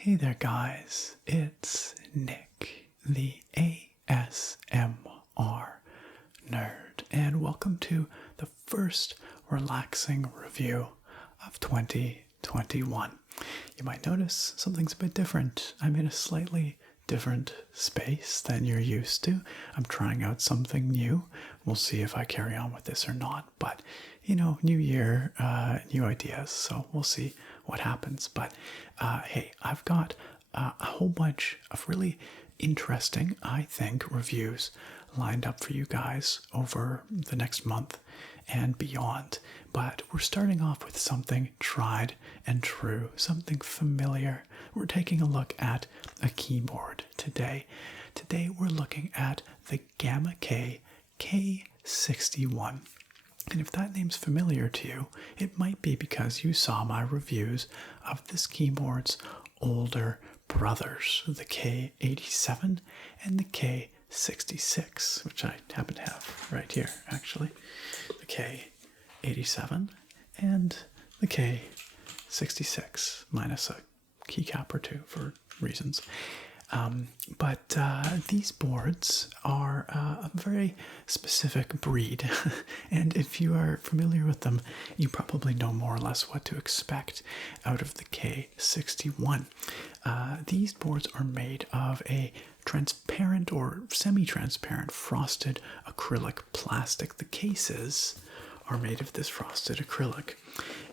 Hey there guys, it's Nick, the ASMR nerd, and welcome to the first relaxing review of 2021. You might notice something's a bit different. I'm in a slightly different space than you're used to. I'm trying out something new. We'll see if I carry on with this or not, but you know, new year, new ideas, so we'll see what happens. But hey, I've got a whole bunch of really interesting, I think, reviews lined up for you guys over the next month and beyond. But we're starting off with something tried and true, something familiar. We're taking a look at a keyboard today. Today we're looking at the GamaKay K61. And if that name's familiar to you, it might be because you saw my reviews of this keyboard's older brothers, the K87 and the K66, which I happen to have right here, actually. The K87 and the K66, minus a keycap or two for reasons. But these boards are a very specific breed, and if you are familiar with them, you probably know more or less what to expect out of the K61. These boards are made of a transparent or semi-transparent frosted acrylic plastic. The cases are made of this frosted acrylic,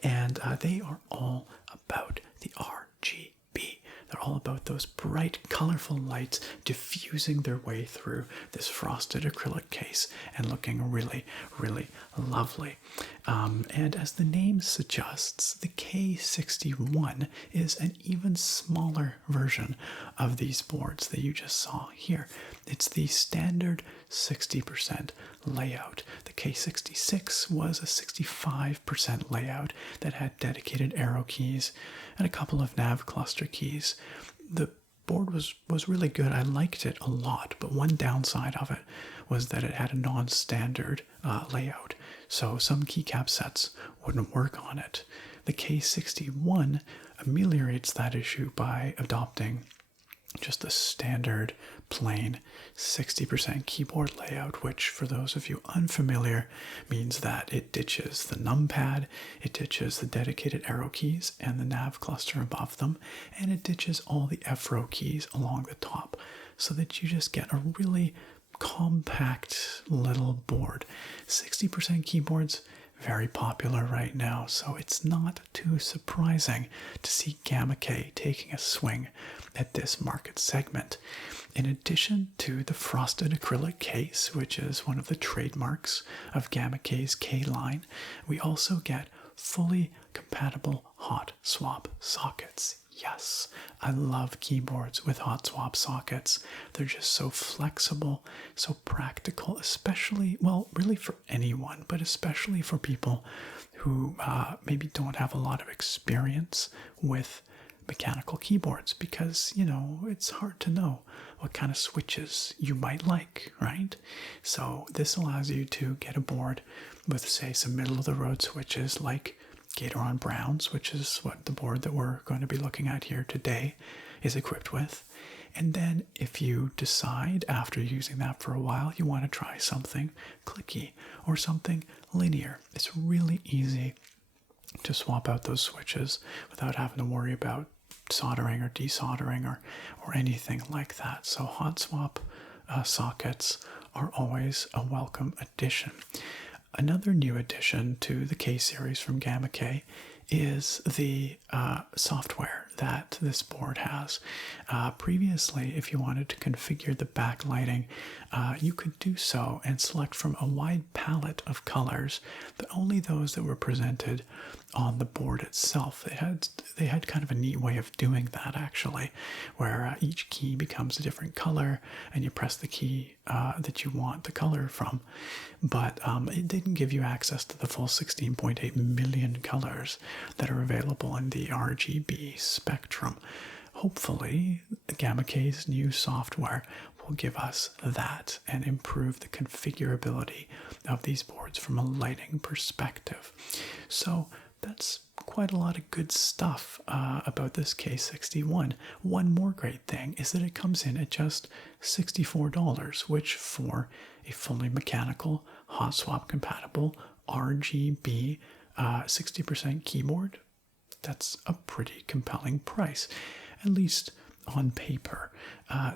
and they are all about the RGB. They're all about those bright, colorful lights diffusing their way through this frosted acrylic case and looking really, really lovely. And as the name suggests, the K61 is an even smaller version of these boards that you just saw here. It's the standard 60% layout. The K66 was a 65% layout that had dedicated arrow keys and a couple of nav cluster keys. The board was really good. I liked it a lot, but one downside of it was that it had a non-standard layout, so some keycap sets wouldn't work on it. The K61 ameliorates that issue by adopting just the standard plain 60% keyboard layout, which for those of you unfamiliar means that it ditches the numpad, it ditches the dedicated arrow keys and the nav cluster above them, and it ditches all the F-row keys along the top, so that you just get a really compact little board. 60% keyboards, very popular right now, so it's not too surprising to see GamaKay taking a swing at this market segment. In addition to the frosted acrylic case, which is one of the trademarks of GamaKay's K line, we also get fully compatible hot swap sockets. Yes, I love keyboards with hot swap sockets. They're just so flexible, so practical, especially, well, really for anyone, but especially for people who maybe don't have a lot of experience with mechanical keyboards, because, you know, it's hard to know what kind of switches you might like, right? So this allows you to get a board with, say, some middle-of-the-road switches like Gateron Browns, which is what the board that we're going to be looking at here today is equipped with. And then if you decide after using that for a while you want to try something clicky or something linear, it's really easy to swap out those switches without having to worry about soldering or desoldering or anything like that. So hot swap sockets are always a welcome addition. Another new addition to the K series from GamaKay is the software that this board has. Previously, if you wanted to configure the backlighting, you could do so and select from a wide palette of colors, but only those that were presented on the board itself. They had kind of a neat way of doing that, actually, where each key becomes a different color and you press the key that you want the color from. But it didn't give you access to the full 16.8 million colors that are available in the RGB spectrum. Hopefully, GamaKay's new software will give us that and improve the configurability of these boards from a lighting perspective. So that's quite a lot of good stuff about this K61. One more great thing is that it comes in at just $64, which for a fully mechanical, hot swap compatible RGB 60% keyboard, that's a pretty compelling price, at least on paper.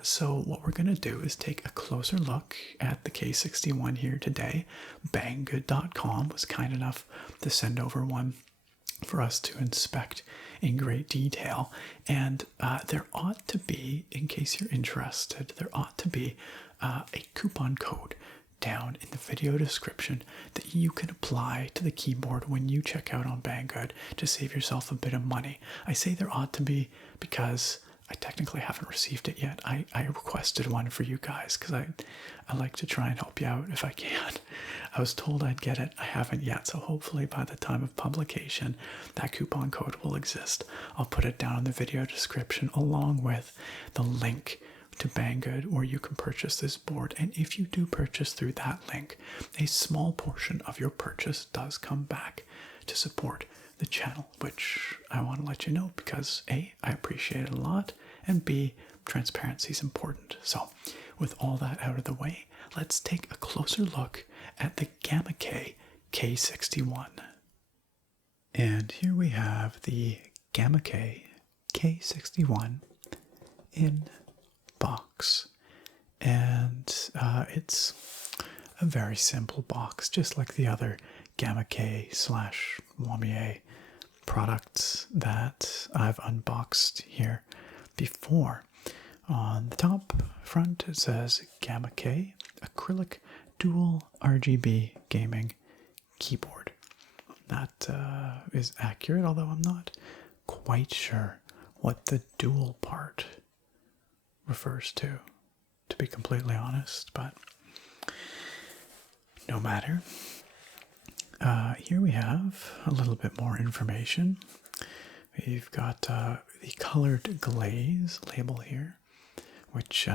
So what we're going to do is take a closer look at the K61 here today. Banggood.com was kind enough to send over one for us to inspect in great detail. And there ought to be, in case you're interested, there ought to be a coupon code down in the video description that you can apply to the keyboard when you check out on Banggood to save yourself a bit of money. I say there ought to be because I technically haven't received it yet. I requested one for you guys because I like to try and help you out if I can. I was told I'd get it. I haven't yet, so hopefully by the time of publication, that coupon code will exist. I'll put it down in the video description along with the link to Banggood where you can purchase this board. And if you do purchase through that link, a small portion of your purchase does come back to support the channel, which I want to let you know because A, I appreciate it a lot, and B, transparency is important. So with all that out of the way, let's take a closer look at the GamaKay K61. And here we have the GamaKay K61 in box. And it's a very simple box, just like the other GamaKay/ᵀᶦⁿʰ products that I've unboxed here before. On the top front it says GamaKay Acrylic Dual RGB Gaming Keyboard. That is accurate, although I'm not quite sure what the dual part refers to be completely honest, but no matter. Here we have a little bit more information. We've got the colored glaze label here, which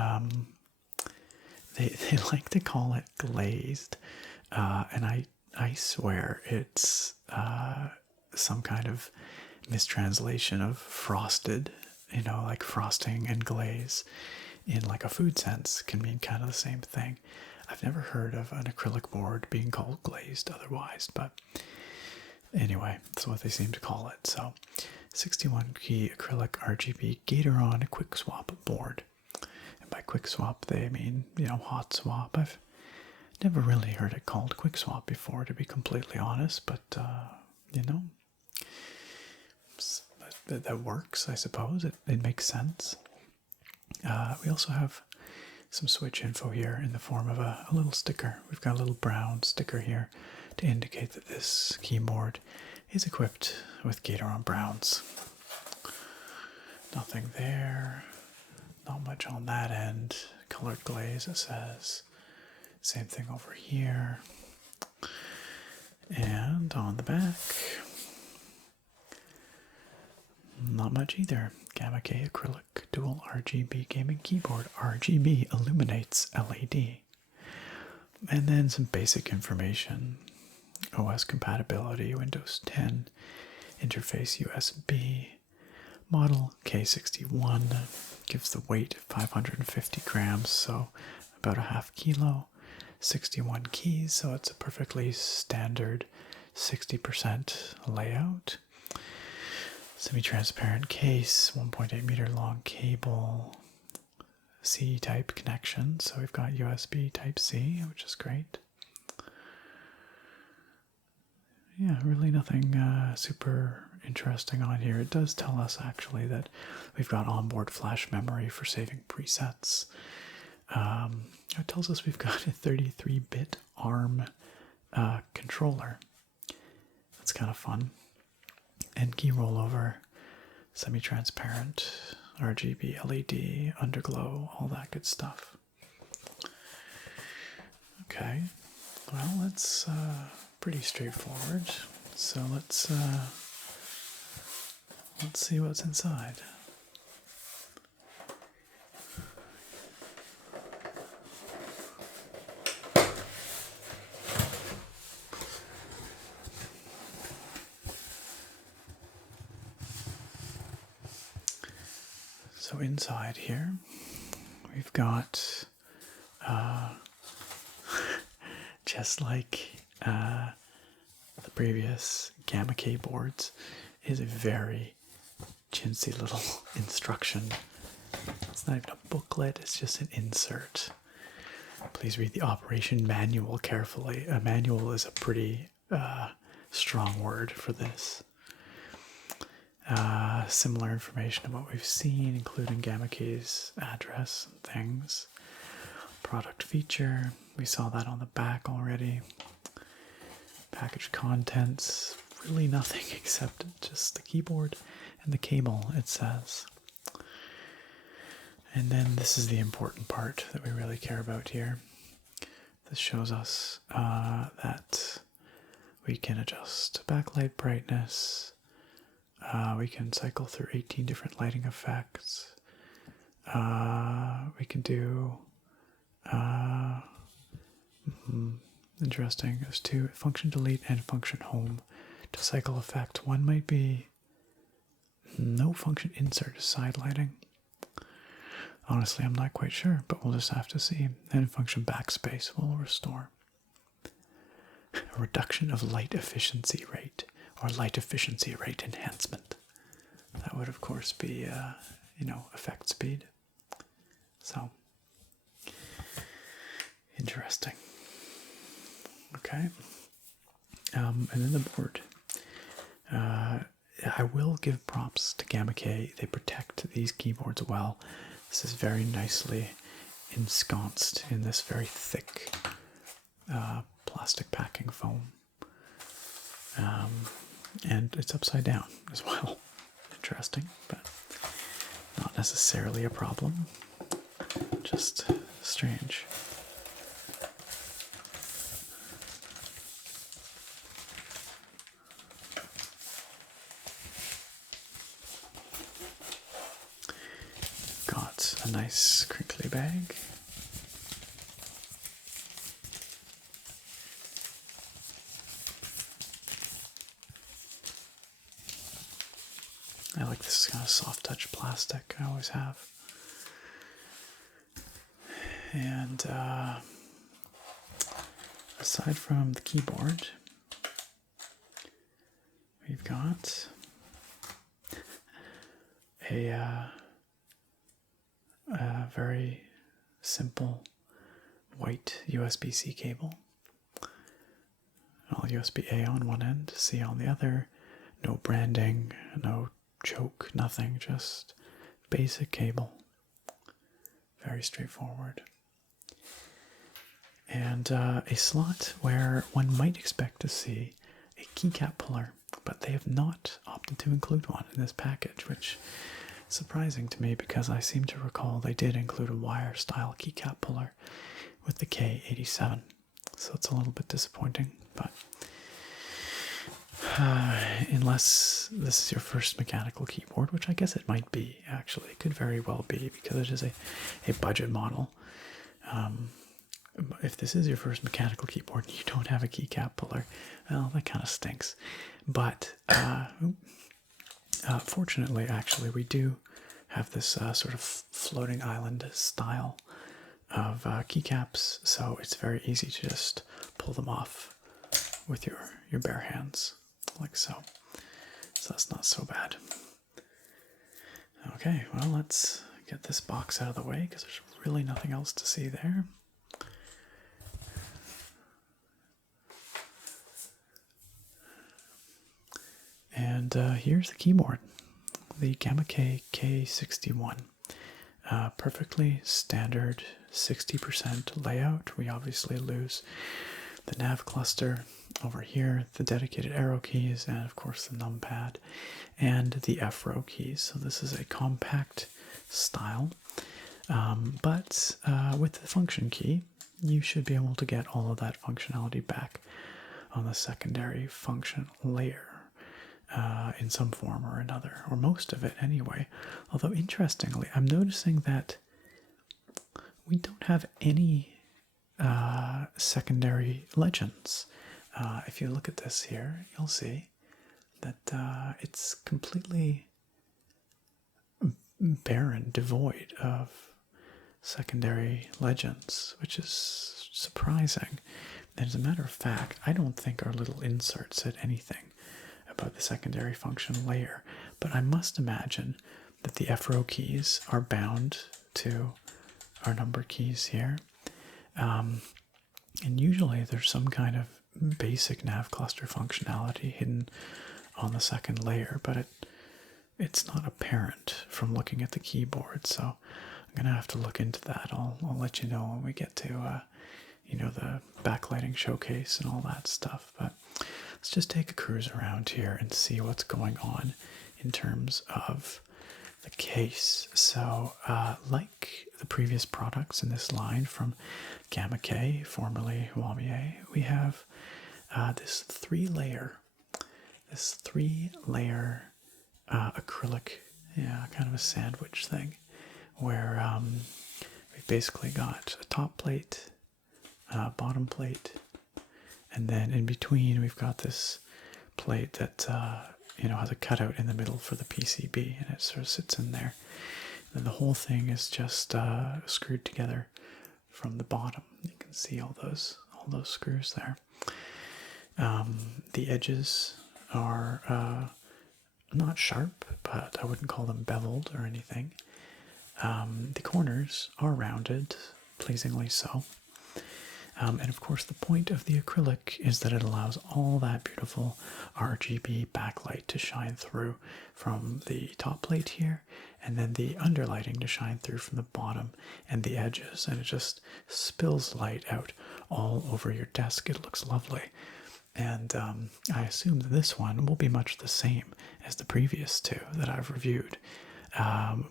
they like to call it glazed, and I swear it's some kind of mistranslation of frosted, you know, like frosting and glaze in like a food sense can mean kind of the same thing. I've never heard of an acrylic board being called glazed otherwise, but anyway, that's what they seem to call it. So 61 key acrylic RGB Gateron quick swap board. And by quick swap, they mean, you know, hot swap. I've never really heard it called quick swap before, to be completely honest, but, you know, that works, I suppose. It makes sense. We also have some switch info here in the form of a little sticker. We've got a little brown sticker here to indicate that this keyboard is equipped with Gateron Browns. Nothing there. Not much on that end. Colored glaze, it says. Same thing over here. And on the back, not much either. GamaKay Acrylic Dual RGB Gaming Keyboard. RGB illuminates LED. And then some basic information. OS compatibility, Windows 10, interface USB, model K61, gives the weight 550 grams, so about a half kilo, 61 keys, so it's a perfectly standard 60% layout. Semi-transparent case, 1.8 meter long cable, C-type connection, so we've got USB Type-C, which is great. Yeah, really nothing super interesting on here. It does tell us actually that we've got onboard flash memory for saving presets. It tells us we've got a 33-bit ARM controller. That's kind of fun. And key rollover, semi-transparent, RGB, LED, underglow, all that good stuff. Okay, well, that's pretty straightforward. So let's see what's inside. So inside here, we've got, just like the previous GamaKay boards, is a very chintzy little instruction. It's not even a booklet, it's just an insert. Please read the operation manual carefully. A manual is a pretty strong word for this. Similar information of what we've seen, including GamaKay's address and things. Product feature, we saw that on the back already. Package contents, really nothing except just the keyboard and the cable, it says. And then this is the important part that we really care about here. This shows us that we can adjust backlight brightness. We can cycle through 18 different lighting effects. We can do interesting. There's two: function delete and function home to cycle effect. One might be no function insert, side lighting. Honestly, I'm not quite sure, but we'll just have to see. And function backspace will restore. A reduction of light efficiency rate, or light efficiency rate enhancement. That would, of course, be, effect speed. So, interesting. Okay. And then the board. I will give props to GamaKay. They protect these keyboards well. This is very nicely ensconced in this very thick plastic packing foam. And it's upside down as well. Interesting, but not necessarily a problem. Just strange. Got a nice crinkly bag. I like this kind of soft touch plastic, I always have. And aside from the keyboard, we've got a very simple white USB-C cable. All USB-A on one end, C on the other. No branding, no choke, nothing, just basic cable. Very straightforward. And a slot where one might expect to see a keycap puller, but they have not opted to include one in this package, which is surprising to me because I seem to recall they did include a wire-style keycap puller with the K87. So it's a little bit disappointing, but unless this is your first mechanical keyboard, which I guess it might be, actually. It could very well be because it is a budget model. If this is your first mechanical keyboard and you don't have a keycap puller, well, that kind of stinks. But fortunately, actually, we do have this sort of floating island style of keycaps, so it's very easy to just pull them off with your bare hands, like so. So that's not so bad. Okay, well, let's get this box out of the way because there's really nothing else to see there. And here's the keyboard, the GamaKay K61. Perfectly standard 60% layout. We obviously lose the nav cluster over here, the dedicated arrow keys, and of course the numpad and the F-row keys. So this is a compact style, but with the function key, you should be able to get all of that functionality back on the secondary function layer. In some form or another, or most of it anyway. Although interestingly, I'm noticing that we don't have any secondary legends. If you look at this here, you'll see that it's completely barren, devoid of secondary legends, which is surprising. And as a matter of fact, I don't think our little insert said anything about the secondary function layer, but I must imagine that the FRO keys are bound to our number keys here. And usually there's some kind of basic nav cluster functionality hidden on the second layer, but it's not apparent from looking at the keyboard, so I'm going to have to look into that. I'll let you know when we get to the backlighting showcase and all that stuff. But let's just take a cruise around here and see what's going on in terms of the case. So like the previous products in this line from GamaKay, formerly ᵇᵒᵃဍ, we have this three-layer acrylic, kind of a sandwich thing, where we've basically got a top plate, bottom plate, and then in between we've got this plate that has a cutout in the middle for the PCB, and it sort of sits in there. And then the whole thing is just screwed together from the bottom. You can see all those screws there. The edges are not sharp, but I wouldn't call them beveled or anything. The corners are rounded, pleasingly so. And of course, the point of the acrylic is that it allows all that beautiful RGB backlight to shine through from the top plate here, and then the underlighting to shine through from the bottom and the edges, and it just spills light out all over your desk. It looks lovely. And I assume that this one will be much the same as the previous two that I've reviewed.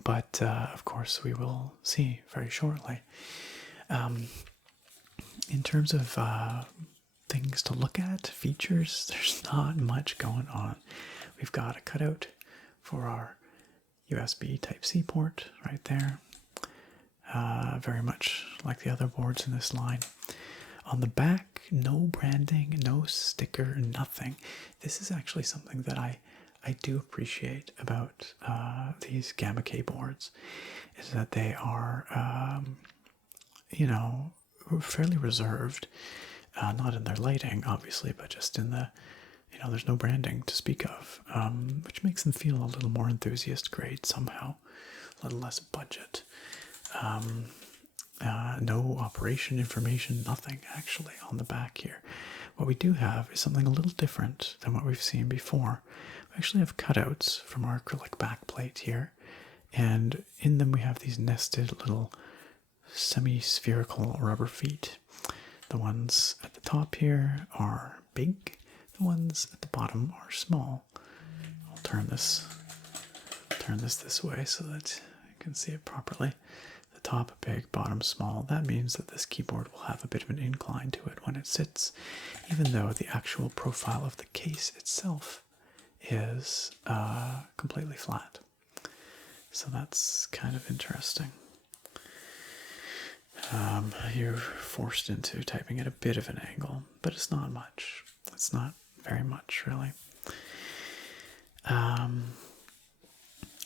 But of course, we will see very shortly. In terms of things to look at, features, there's not much going on. We've got a cutout for our USB Type-C port right there. Very much like the other boards in this line. On the back, no branding, no sticker, nothing. This is actually something that I do appreciate about these GamaKay boards, is that they are, fairly reserved, not in their lighting, obviously, but just in the, there's no branding to speak of, which makes them feel a little more enthusiast grade somehow, a little less budget. No operation information, nothing actually on the back here. What we do have is something a little different than what we've seen before. We actually have cutouts from our acrylic backplate here, and in them we have these nested little semi-spherical rubber feet. The ones at the top here are big, the ones at the bottom are small. I'll turn this this way so that you can see it properly. The top big, bottom small. That means that this keyboard will have a bit of an incline to it when it sits, even though the actual profile of the case itself is completely flat. So that's kind of interesting. You're forced into typing at a bit of an angle, but it's not much. It's not very much, really.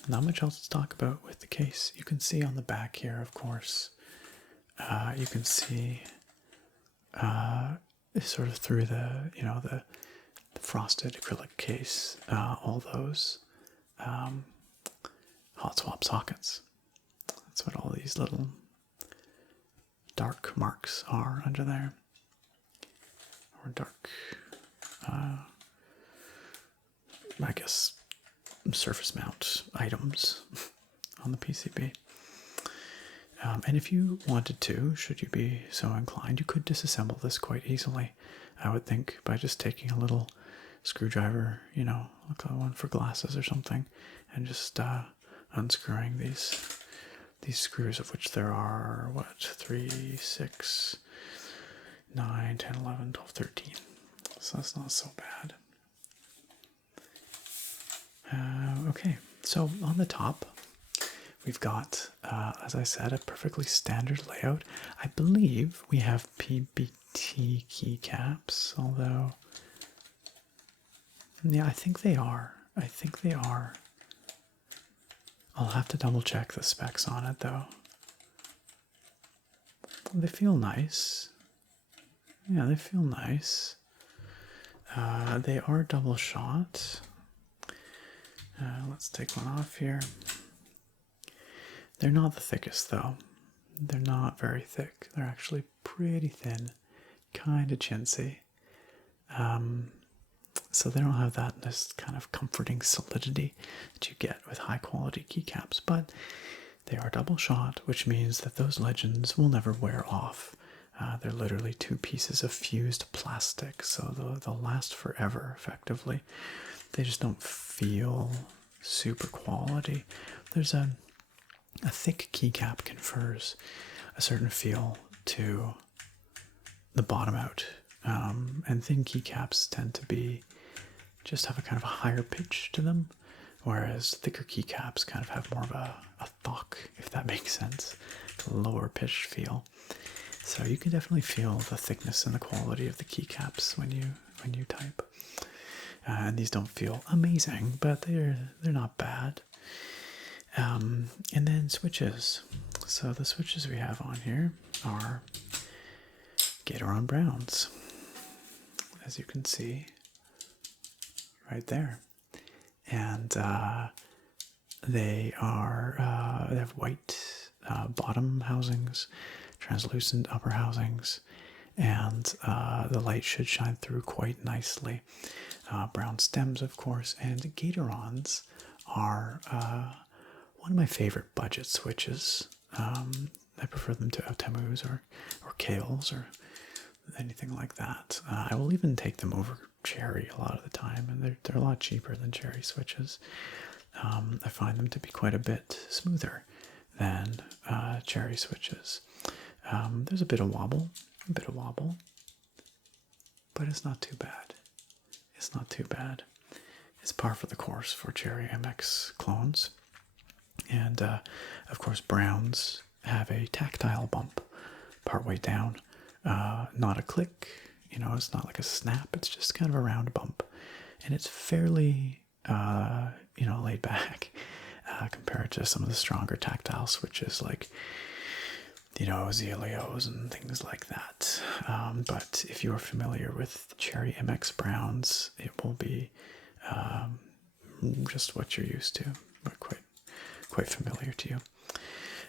Not much else to talk about with the case. You can see on the back here, of course, you can see sort of through the, the frosted acrylic case, all those hot swap sockets. That's what all these little dark marks are under there, or dark, I guess, surface mount items on the PCB. And if you wanted to, should you be so inclined, you could disassemble this quite easily, I would think, by just taking a little screwdriver, like a one for glasses or something, and just unscrewing these screws, of which there are, 3, 6, 9, 10, 11, 12, 13. So that's not so bad. Okay, so on the top, we've got, as I said, a perfectly standard layout. I believe we have PBT keycaps, although, yeah, I think they are. I'll have to double check the specs on it though. They feel nice. Yeah, they feel nice. They are double shot. Let's take one off here. They're not the thickest though. They're not very thick. They're actually pretty thin, kind of chintzy. So they don't have this kind of comforting solidity that you get with high quality keycaps, but they are double shot, which means that those legends will never wear off. They're literally two pieces of fused plastic, so they'll last forever, effectively. They just don't feel super quality. There's a thick keycap confers a certain feel to the bottom out, and thin keycaps tend to just have a kind of a higher pitch to them, whereas thicker keycaps kind of have more of a thock, if that makes sense, a lower pitched feel. So you can definitely feel the thickness and the quality of the keycaps when you type. And these don't feel amazing, but they're not bad. And then switches. So the switches we have on here are Gateron Browns, as you can see right there. And they have white bottom housings, translucent upper housings, and the light should shine through quite nicely. Brown stems, of course, and Gaterons are one of my favorite budget switches. I prefer them to ᵇᵒᵃ or Kales or anything like that. I will even take them over cherry a lot of the time, and they're a lot cheaper than cherry switches. I find them to be quite a bit smoother than cherry switches. There's a bit of wobble, but it's not too bad. It's not too bad. It's par for the course for cherry MX clones. And of course, Browns have a tactile bump partway down. Not a click, it's not like a snap, it's just kind of a round bump. And it's fairly, laid back compared to some of the stronger tactile switches like, Zeolios and things like that. But if you're familiar with Cherry MX Browns, it will be just what you're used to, but quite familiar to you.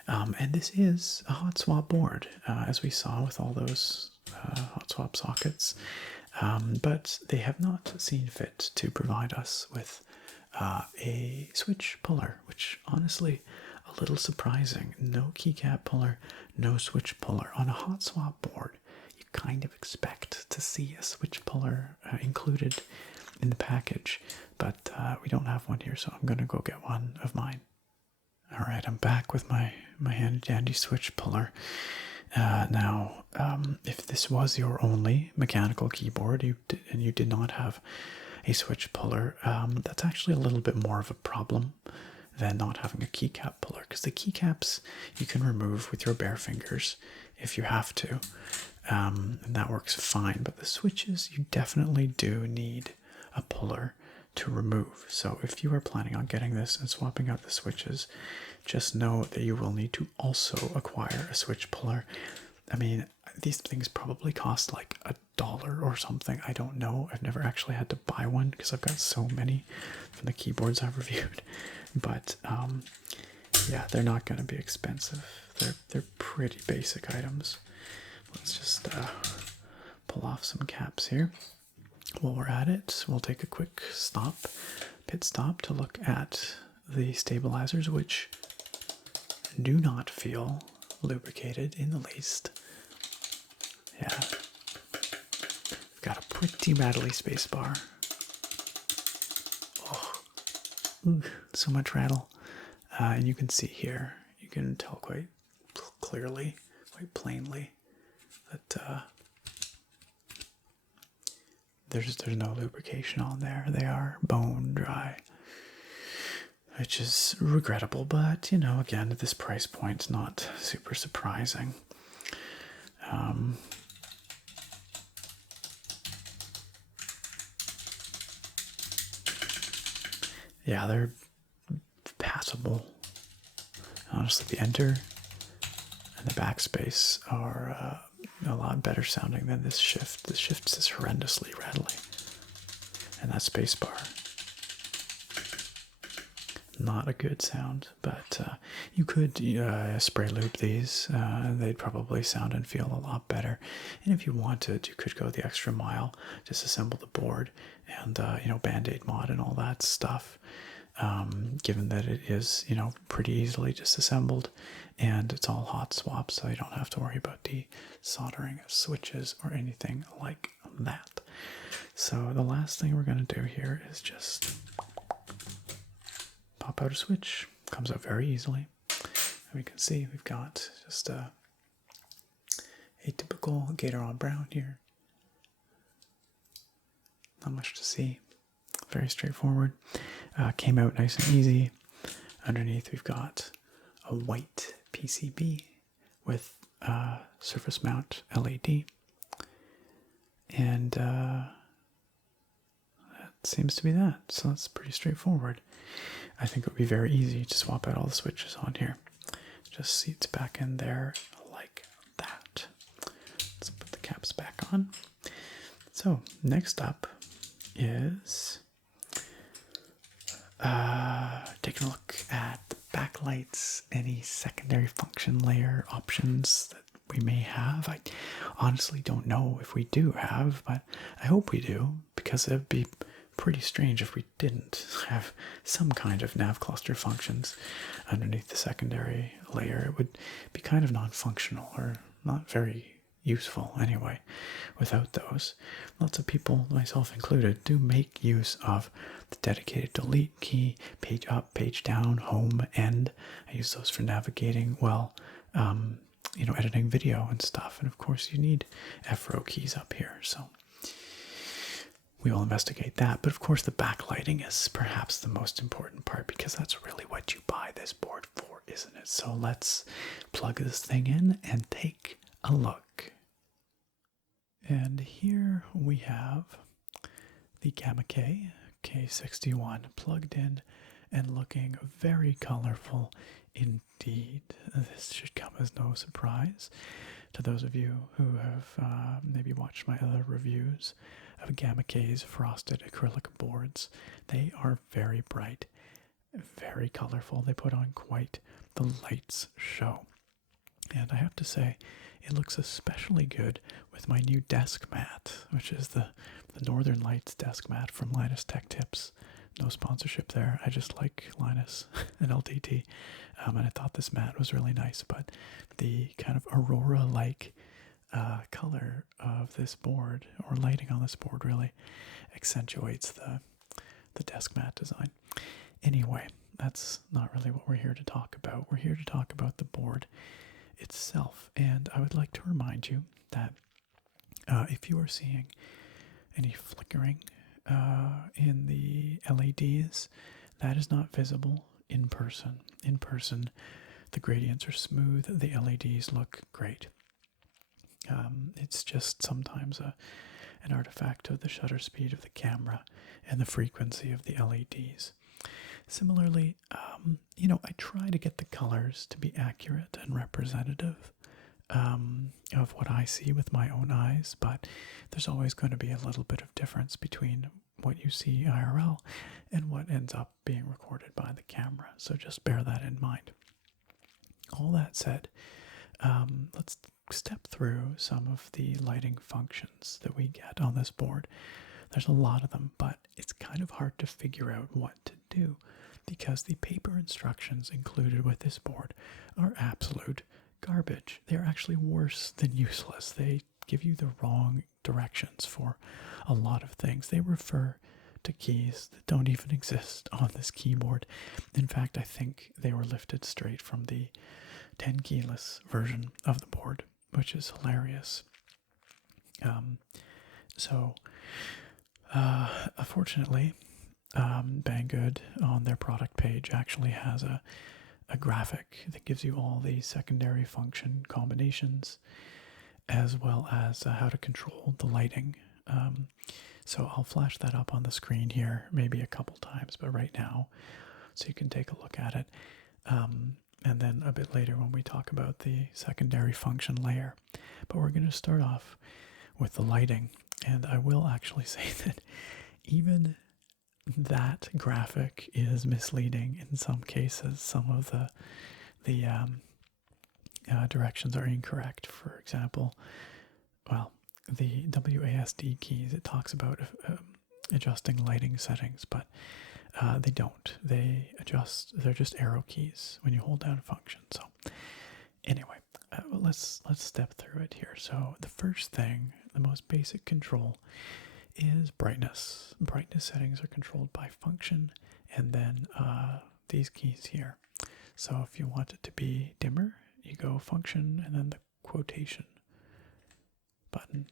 And this is a hot swap board, as we saw with all those hot swap sockets. But they have not seen fit to provide us with a switch puller, which honestly, a little surprising. No keycap puller, no switch puller. On a hot swap board, you kind of expect to see a switch puller included in the package, but we don't have one here, so I'm going to go get one of mine. All right, I'm back with my handy-dandy switch puller. Now, if this was your only mechanical keyboard and you did not have a switch puller, that's actually a little bit more of a problem than not having a keycap puller, because the keycaps you can remove with your bare fingers if you have to, and that works fine. But the switches, you definitely do need a puller to remove. So if you are planning on getting this and swapping out the switches, just know that you will need to also acquire a switch puller. I mean, these things probably cost like $1 or something. I don't know. I've never actually had to buy one because I've got so many from the keyboards I've reviewed. But yeah, they're not going to be expensive. They're pretty basic items. Let's just pull off some caps here. While we're at it, we'll take a quick pit stop to look at the stabilizers, which do not feel lubricated in the least. Yeah, we've got a pretty rattly spacebar. Oh, ooh, so much rattle. And you can see here, you can tell quite clearly, quite plainly, that there's no lubrication on there. They are bone dry, which is regrettable, but again, at this price point, not super surprising. Yeah, they're passable. Honestly, the enter and the backspace are a lot better sounding than this shift. This shift is horrendously rattly. And that space bar, not a good sound, but you could spray loop these. They'd probably sound and feel a lot better. And if you wanted, you could go the extra mile, disassemble the board, and Band-Aid mod and all that stuff. Given that it is pretty easily disassembled, and it's all hot swap, so you don't have to worry about desoldering switches or anything like that. So the last thing we're going to do here is just pop out a switch. Comes out very easily. And we can see we've got just a typical Gateron Brown here. Not much to see. Very straightforward. Came out nice and easy. Underneath we've got a white PCB with surface mount LED. And that seems to be that. So that's pretty straightforward. I think it would be very easy to swap out all the switches on here. Just seats back in there like that. Let's put the caps back on. So next up is taking a look at the backlights, any secondary function layer options that we may have. I honestly don't know if we do have, but I hope we do, because it would be pretty strange if we didn't have some kind of nav cluster functions underneath the secondary layer. It would be kind of non-functional, or not very useful anyway without those. Lots of people, myself included, do make use of the dedicated delete key, page up, page down, home, end. I use those for navigating editing video and stuff. And of course you need F-row keys up here, so we will investigate that. But of course the backlighting is perhaps the most important part, because that's really what you buy this board for, isn't it? So let's plug this thing in and take a look. And here we have the GamaKay K61 plugged in and looking very colorful indeed. This should come as no surprise to those of you who have maybe watched my other reviews of GamaKay's frosted acrylic boards. They are very bright, very colorful. They put on quite the lights show. And I have to say, it looks especially good with my new desk mat, which is the Northern Lights desk mat from Linus Tech Tips. No sponsorship there. I just like Linus and LTT. And I thought this mat was really nice, but the kind of aurora-like color of this board, or lighting on this board, really accentuates the desk mat design. Anyway, that's not really what we're here to talk about. We're here to talk about the board itself, and I would like to remind you that if you are seeing any flickering in the LEDs, that is not visible in person. In person, the gradients are smooth, the LEDs look great. It's just sometimes an artifact of the shutter speed of the camera and the frequency of the LEDs. Similarly, I try to get the colors to be accurate and representative of what I see with my own eyes, but there's always going to be a little bit of difference between what you see IRL and what ends up being recorded by the camera, so just bear that in mind. All that said, let's step through some of the lighting functions that we get on this board. There's a lot of them, but it's kind of hard to figure out what to do, because the paper instructions included with this board are absolute garbage. They're actually worse than useless. They give you the wrong directions for a lot of things. They refer to keys that don't even exist on this keyboard. In fact, I think they were lifted straight from the 10 keyless version of the board, which is hilarious. Unfortunately, Banggood on their product page actually has a graphic that gives you all the secondary function combinations, as well as how to control the lighting. So I'll flash that up on the screen here maybe a couple times, but right now, so you can take a look at it. and then a bit later when we talk about the secondary function layer. But we're going to start off with the lighting, and I will actually say that even that graphic is misleading in some cases. Some of the directions are incorrect. For example, well, the WASD keys, it talks about adjusting lighting settings, but they don't. They're just arrow keys when you hold down a function. So anyway, let's step through it here. So the first thing, the most basic control, is brightness. Brightness settings are controlled by function, and then these keys here. So if you want it to be dimmer, you go function and then the quotation button.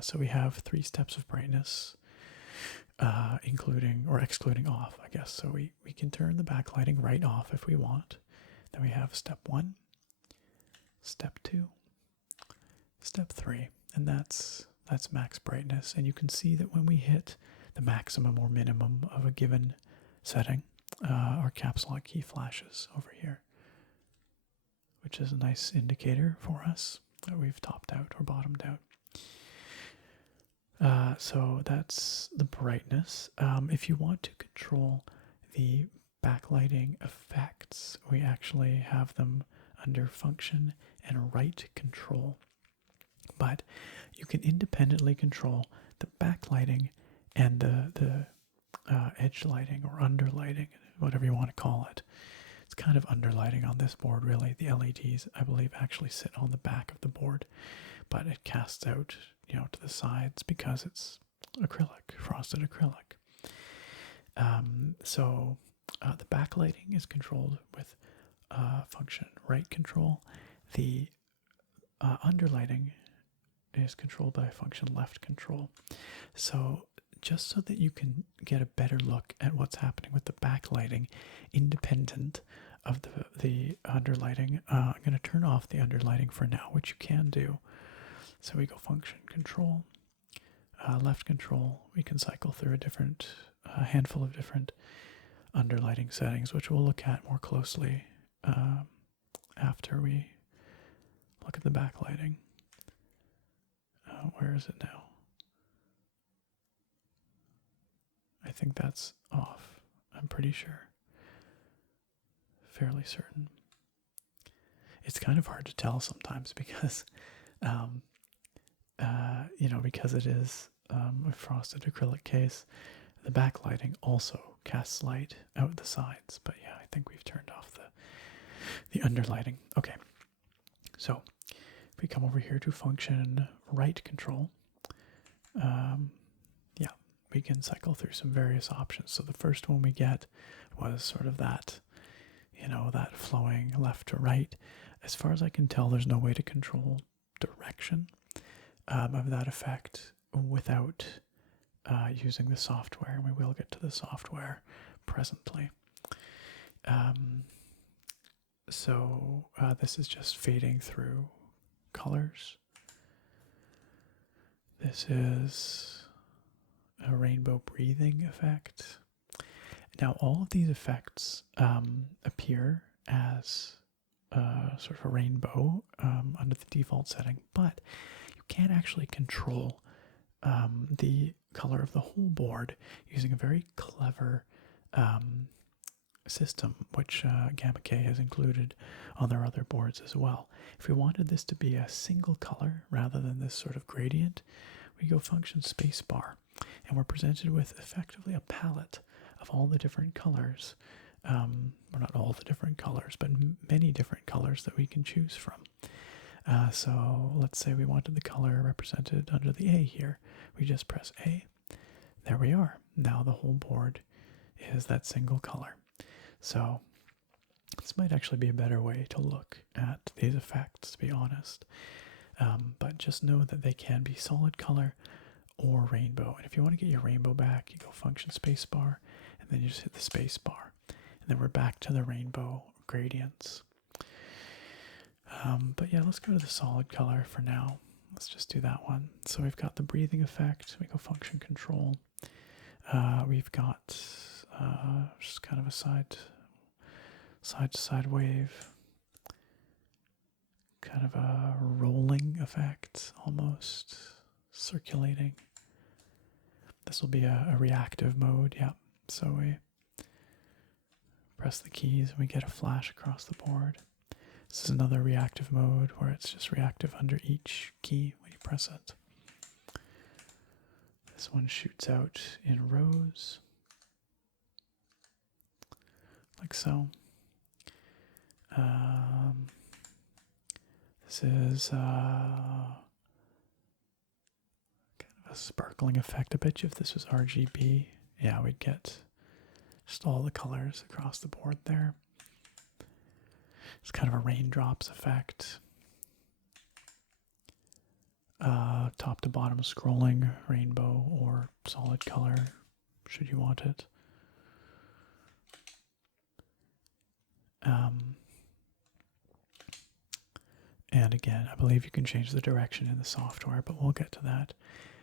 So we have 3 steps of brightness, including or excluding off, I guess. So we can turn the backlighting right off if we want. Then we have step 1, step 2, step 3, and that's max brightness. And you can see that when we hit the maximum or minimum of a given setting, our caps lock key flashes over here, which is a nice indicator for us that we've topped out or bottomed out. So that's the brightness. If you want to control the backlighting effects, we actually have them under function and right control. But you can independently control the backlighting and the edge lighting or underlighting, whatever you want to call it. It's kind of underlighting on this board, really. The LEDs, I believe, actually sit on the back of the board, but it casts out, to the sides because it's acrylic, frosted acrylic. So the backlighting is controlled with function right control. The underlighting is controlled by function left control. So just so that you can get a better look at what's happening with the backlighting independent of the underlighting, I'm going to turn off the underlighting for now, which you can do. So we go function control, left control. We can cycle through a handful of different underlighting settings, which we'll look at more closely after we look at the backlighting. Where is it now? I think that's off. I'm pretty sure. Fairly certain. It's kind of hard to tell sometimes because, because it is a frosted acrylic case. The backlighting also casts light out the sides. But yeah, I think we've turned off the underlighting. Okay, so if we come over here to function right control, we can cycle through some various options. So the first one we get was sort of that, that flowing left to right. As far as I can tell, there's no way to control direction of that effect without using the software, and we will get to the software presently. So this is just fading through colors. This is a rainbow breathing effect. Now all of these effects appear as sort of a rainbow under the default setting, but you can't actually control the color of the whole board using a very clever system, which GamaKay has included on their other boards as well. If we wanted this to be a single color rather than this sort of gradient, we go function spacebar, and we're presented with effectively a palette of all the different colors. Well, not all the different colors, but many different colors that we can choose from. So let's say we wanted the color represented under the A here. We just press A. There we are. Now the whole board is that single color. So this might actually be a better way to look at these effects, to be honest. But just know that they can be solid color or rainbow. And if you want to get your rainbow back, you go function spacebar, and then you just hit the spacebar. And then we're back to the rainbow gradients. But yeah, let's go to the solid color for now. Let's just do that one. So we've got the breathing effect. We go function control. We've got just kind of a side to side wave. kind of a rolling effect, almost circulating. This will be a reactive mode, yeah. So we press the keys and we get a flash across the board. This is another reactive mode where it's just reactive under each key when you press it. This one shoots out in rows, like so. This is kind of a sparkling effect. I bet you if this was RGB, yeah, we'd get just all the colors across the board there. It's kind of a raindrops effect. Top to bottom scrolling, rainbow or solid color, should you want it. And again, I believe you can change the direction in the software, but we'll get to that.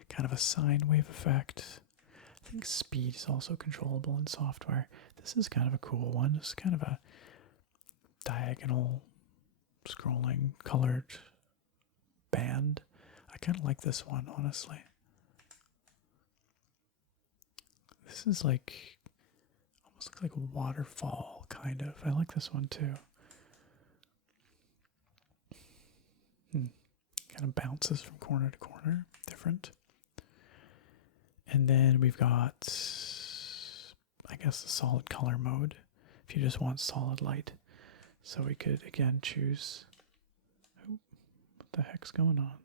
Kind of a sine wave effect. I think speed is also controllable in software. This is kind of a cool one. It's kind of a diagonal scrolling colored band. I kind of like this one, honestly. This is like, almost looks like a waterfall, kind of. I like this one too. Kind of bounces from corner to corner, different. And then we've got, I guess, the solid color mode, if you just want solid light. So we could, again, choose, oh, what the heck's going on?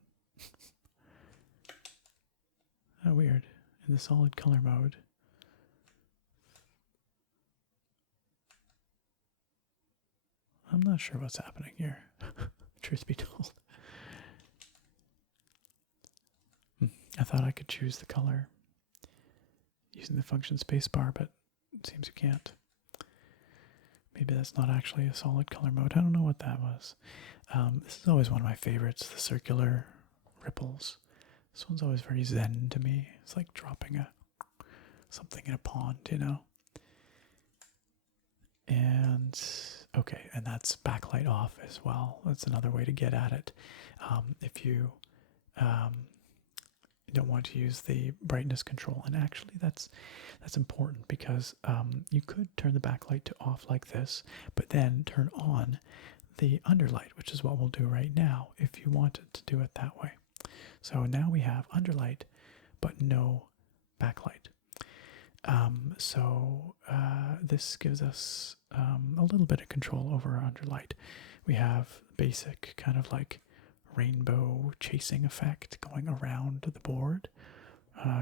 Oh, weird. In the solid color mode, I'm not sure what's happening here, truth be told. I thought I could choose the color using the function spacebar, but it seems you can't. Maybe that's not actually a solid color mode. I don't know what that was. This is always one of my favorites, the circular ripples. This one's always very zen to me. It's like dropping something in a pond, you know? And, okay, and that's backlight off as well. That's another way to get at it. If you don't want to use the brightness control, and actually that's important because you could turn the backlight to off like this, but then turn on the underlight, which is what we'll do right now if you wanted to do it that way. So now we have underlight but no backlight. This gives us a little bit of control over our underlight. We have basic kind of like rainbow chasing effect going around the board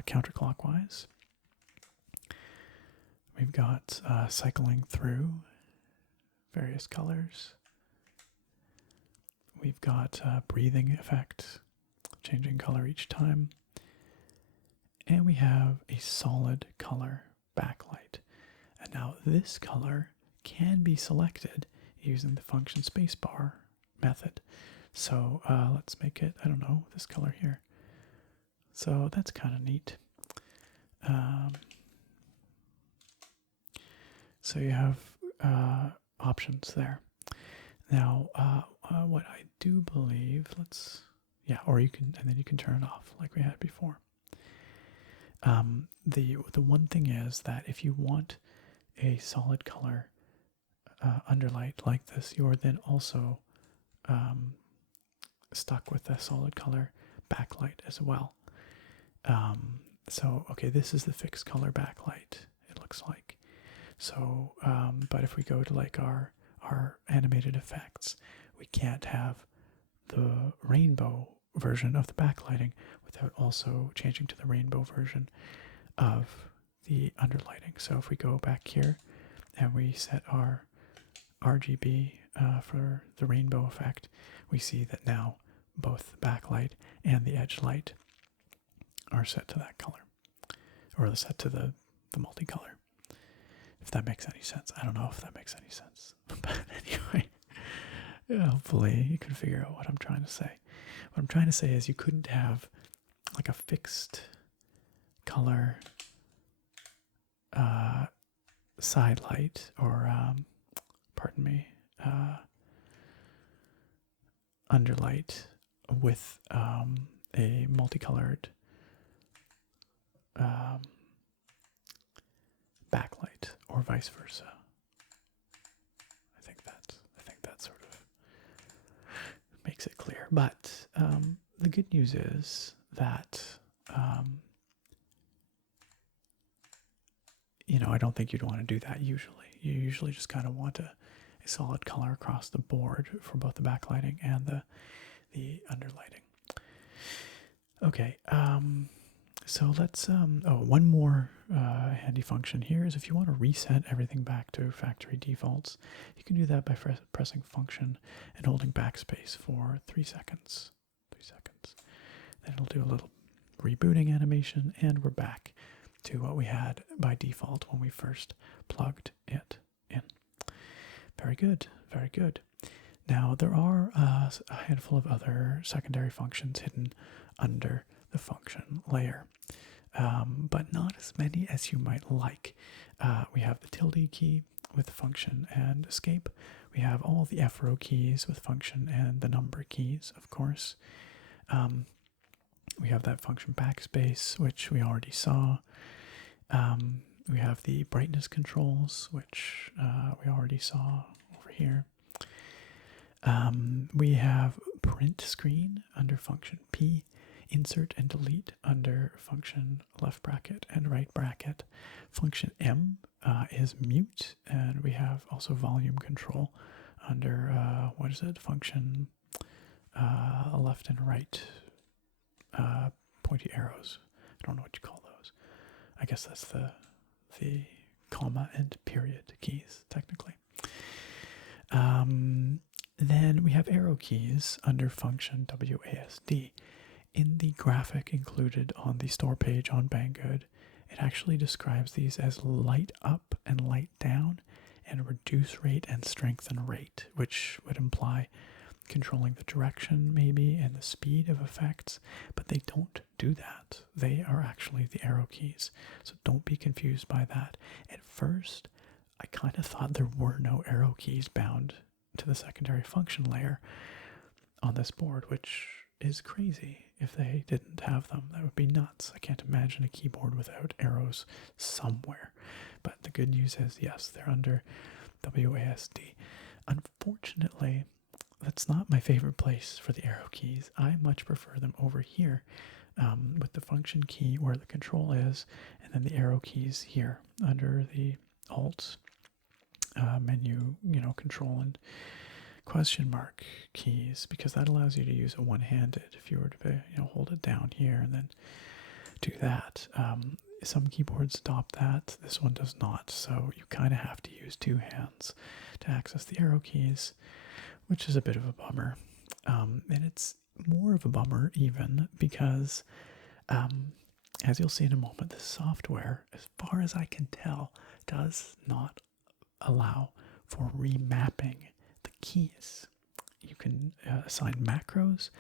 counterclockwise. We've got cycling through various colors. We've got breathing effect, changing color each time. And we have a solid color backlight. And now this color can be selected using the function spacebar method. So let's make it, I don't know, this color here. So that's kind of neat. So you have options there. Now, what I do believe, or you can, and then you can turn it off like we had before. The one thing is that if you want a solid color underlight like this, you are then also stuck with a solid color backlight as well. So, okay, this is the fixed color backlight, it looks like. So, but if we go to like our animated effects, we can't have the rainbow version of the backlighting without also changing to the rainbow version of the underlighting. So if we go back here and we set our RGB for the rainbow effect, we see that now both the backlight and the edge light are set to that color, or set to the multicolor. If that makes any sense. I don't know if that makes any sense. But anyway, hopefully you can figure out what I'm trying to say. What I'm trying to say is you couldn't have like a fixed color side light or, pardon me, underlight with a multicolored backlight, or vice versa. I think that sort of makes it clear. But the good news is that I don't think you'd want to do that usually. You usually just kind of want a solid color across the board for both the backlighting and the underlighting. Okay, so let's, one more handy function here is if you want to reset everything back to factory defaults, you can do that by pressing function and holding backspace for 3 seconds. 3 seconds. Then it'll do a little rebooting animation, and we're back to what we had by default when we first plugged it in. Very good, very good. Now, there are a handful of other secondary functions hidden under the function layer, but not as many as you might like. We have the tilde key with function and escape. We have all the F-row keys with function and the number keys, of course. We have that function backspace, which we already saw. We have the brightness controls, which we already saw over here. We have print screen under function P, insert and delete under function left bracket and right bracket. Function M is mute, and we have also volume control under, function left and right pointy arrows. I don't know what you call those. I guess that's the comma and period keys, technically. Then we have arrow keys under function WASD. In the graphic included on the store page on Banggood, it actually describes these as light up and light down, and reduce rate and strengthen rate, which would imply controlling the direction maybe and the speed of effects, but they don't do that. They are actually the arrow keys, so don't be confused by that. At first, I kind of thought there were no arrow keys bound to the secondary function layer on this board, which is crazy. If they didn't have them, that would be nuts. I can't imagine a keyboard without arrows somewhere. But the good news is, yes, they're under WASD. Unfortunately, that's not my favorite place for the arrow keys. I much prefer them over here with the function key where the control is, and then the arrow keys here under the Alt menu, control and question mark keys, because that allows you to use it one-handed if you were to hold it down here and then do that. Some keyboards adopt that. This one does not, so you kind of have to use 2 hands to access the arrow keys, which is a bit of a bummer. And it's more of a bummer even because, as you'll see in a moment, the software, as far as I can tell, does not allow for remapping the keys. You can assign macros,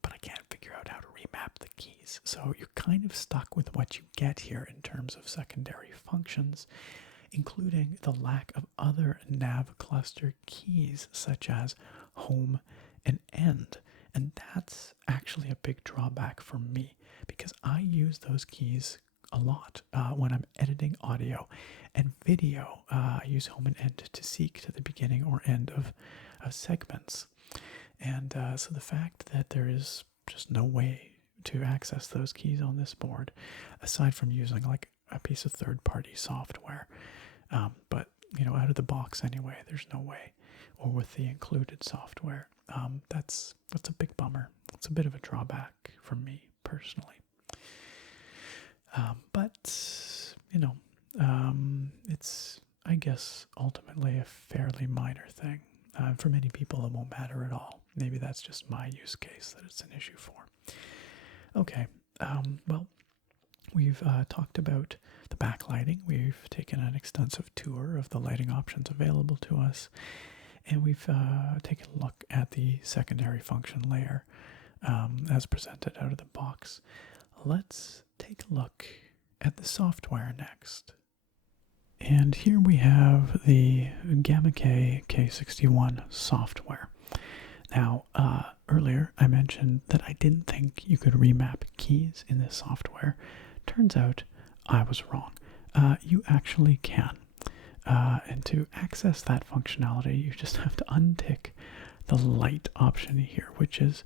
but I can't figure out how to remap the keys. So you're kind of stuck with what you get here in terms of secondary functions, including the lack of other nav cluster keys such as home and end. And that's actually a big drawback for me because I use those keys a lot when I'm editing audio and video. I use home and end to seek to the beginning or end of segments. And so the fact that there is just no way to access those keys on this board, aside from using like a piece of third-party software, but out of the box anyway, there's no way, or with the included software, that's a big bummer. It's a bit of a drawback for me personally. But it's, I guess, ultimately a fairly minor thing. For many people, it won't matter at all. Maybe that's just my use case that it's an issue for. Okay, well, we've talked about the backlighting. We've taken an extensive tour of the lighting options available to us, and we've taken a look at the secondary function layer as presented out of the box. Let's take a look at the software next. And here we have the GamaKay K61 software. Now, earlier I mentioned that I didn't think you could remap keys in this software. Turns out I was wrong. You actually can. And to access that functionality, you just have to untick the light option here, which is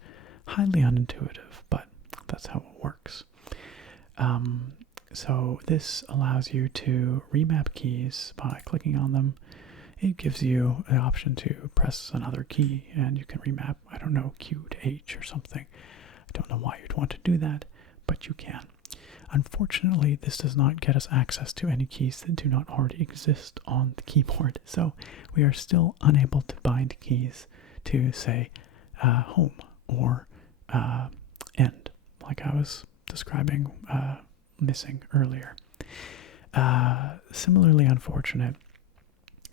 highly unintuitive, but that's how it works. So this allows you to remap keys by clicking on them. It gives you the option to press another key and you can remap, I don't know, Q to H or something. I don't know why you'd want to do that, but you can. Unfortunately, this does not get us access to any keys that do not already exist on the keyboard, so we are still unable to bind keys to, say, home or end, like I was describing missing earlier. Similarly unfortunate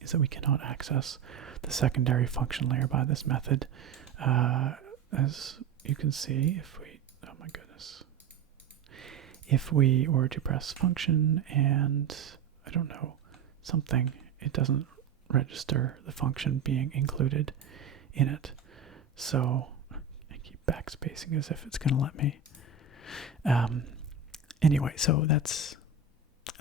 is that we cannot access the secondary function layer by this method. As you can see, if we, oh my goodness, if we were to press function and, I don't know, something, it doesn't register the function being included in it. So I keep backspacing as if it's going to let me. Anyway, so that's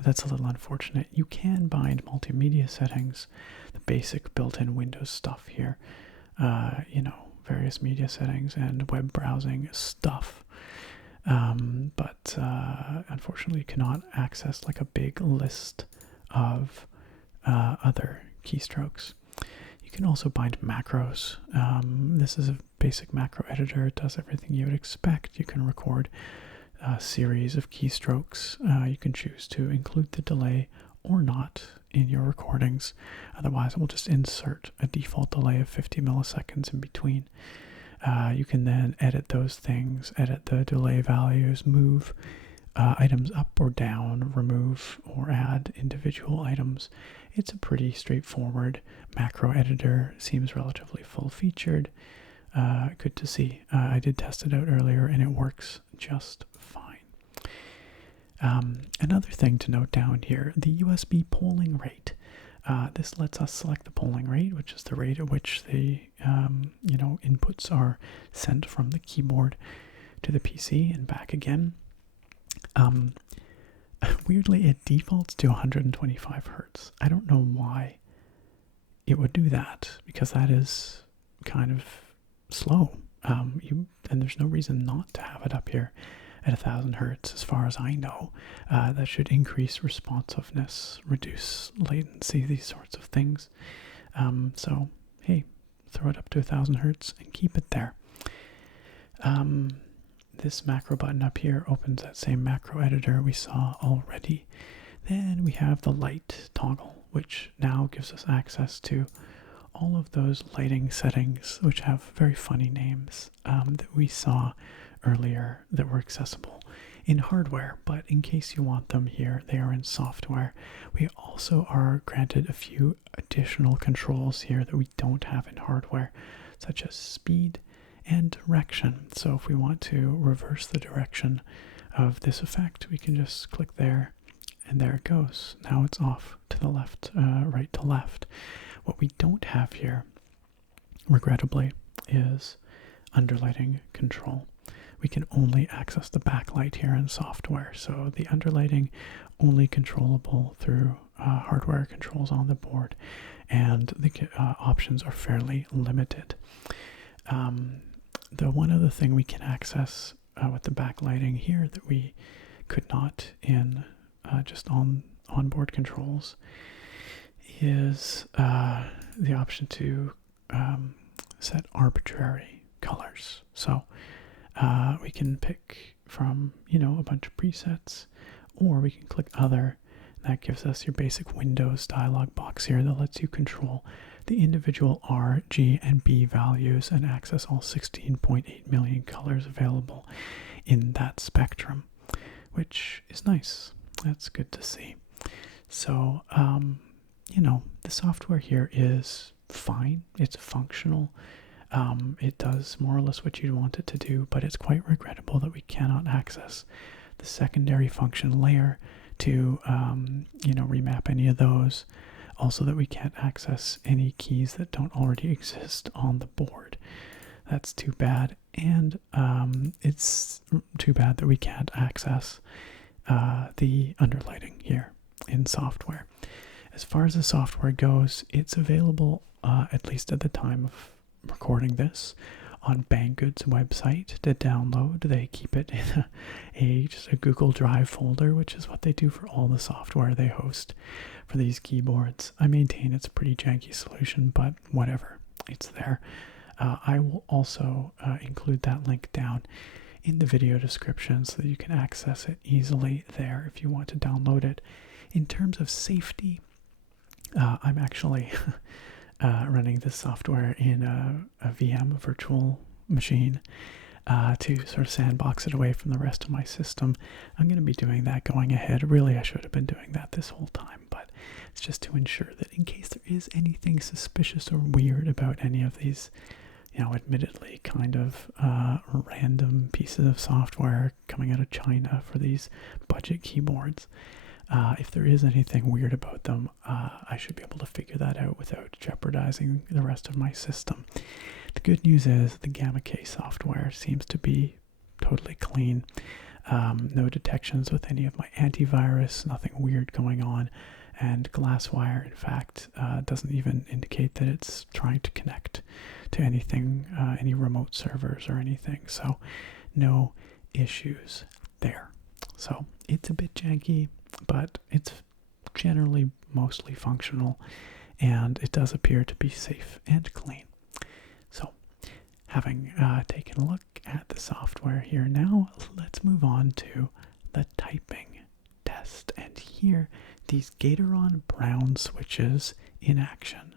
a little unfortunate. You can bind multimedia settings, the basic built-in Windows stuff here, various media settings and web browsing stuff. But unfortunately you cannot access like a big list of other keystrokes. You can also bind macros. This is a basic macro editor. It does everything you would expect. You can record a series of keystrokes. You can choose to include the delay or not in your recordings. Otherwise, it will just insert a default delay of 50 milliseconds in between. You can then edit those things, edit the delay values, move items up or down, remove or add individual items. It's a pretty straightforward macro editor. Seems relatively full-featured. Good to see. I did test it out earlier and it works just fine. Another thing to note down here, the USB polling rate. This lets us select the polling rate, which is the rate at which the inputs are sent from the keyboard to the PC and back again. Weirdly, it defaults to 125 hertz. I don't know why it would do that, because that is kind of slow. And there's no reason not to have it up here at 1000 hertz, as far as I know. That should increase responsiveness, reduce latency, these sorts of things. So, hey, throw it up to 1000 hertz and keep it there. This macro button up here opens that same macro editor we saw already. Then we have the light toggle, which now gives us access to all of those lighting settings, which have very funny names, that we saw earlier that were accessible in hardware, but in case you want them here, they are in software. We also are granted a few additional controls here that we don't have in hardware, such as speed and direction. So if we want to reverse the direction of this effect, we can just click there and there it goes. Now it's off to the left, right to left. What we don't have here, regrettably, is underlighting control. We can only access the backlight here in software, so the underlighting only controllable through hardware controls on the board, and the options are fairly limited. The one other thing we can access with the backlighting here that we could not in just onboard controls is the option to set arbitrary colors. So we can pick from, a bunch of presets, or we can click other. That gives us your basic Windows dialog box here that lets you control the individual R, G, and B values and access all 16.8 million colors available in that spectrum, which is nice. That's good to see. So, the software here is fine. It's functional. It does more or less what you'd want it to do, but it's quite regrettable that we cannot access the secondary function layer to, remap any of those. Also that we can't access any keys that don't already exist on the board. That's too bad. And it's too bad that we can't access the underlighting here in software. As far as the software goes, it's available, at least at the time of recording this, on Banggood's website to download. They keep it in just a Google Drive folder, which is what they do for all the software they host for these keyboards. I maintain it's a pretty janky solution, but whatever, it's there. I will also include that link down in the video description so that you can access it easily there if you want to download it. In terms of safety, I'm actually running this software in a VM, a virtual machine, to sort of sandbox it away from the rest of my system. I'm going to be doing that going ahead. Really, I should have been doing that this whole time, but it's just to ensure that in case there is anything suspicious or weird about any of these, admittedly kind of random pieces of software coming out of China for these budget keyboards, if there is anything weird about them, I should be able to figure that out without jeopardizing the rest of my system. The good news is the GamaKay software seems to be totally clean. No detections with any of my antivirus, nothing weird going on. And Glasswire, in fact, doesn't even indicate that it's trying to connect to anything, any remote servers or anything. So no issues there. So it's a bit janky, but it's generally mostly functional, and it does appear to be safe and clean. So having taken a look at the software here now, let's move on to the typing test. And here, these Gateron Brown switches in action.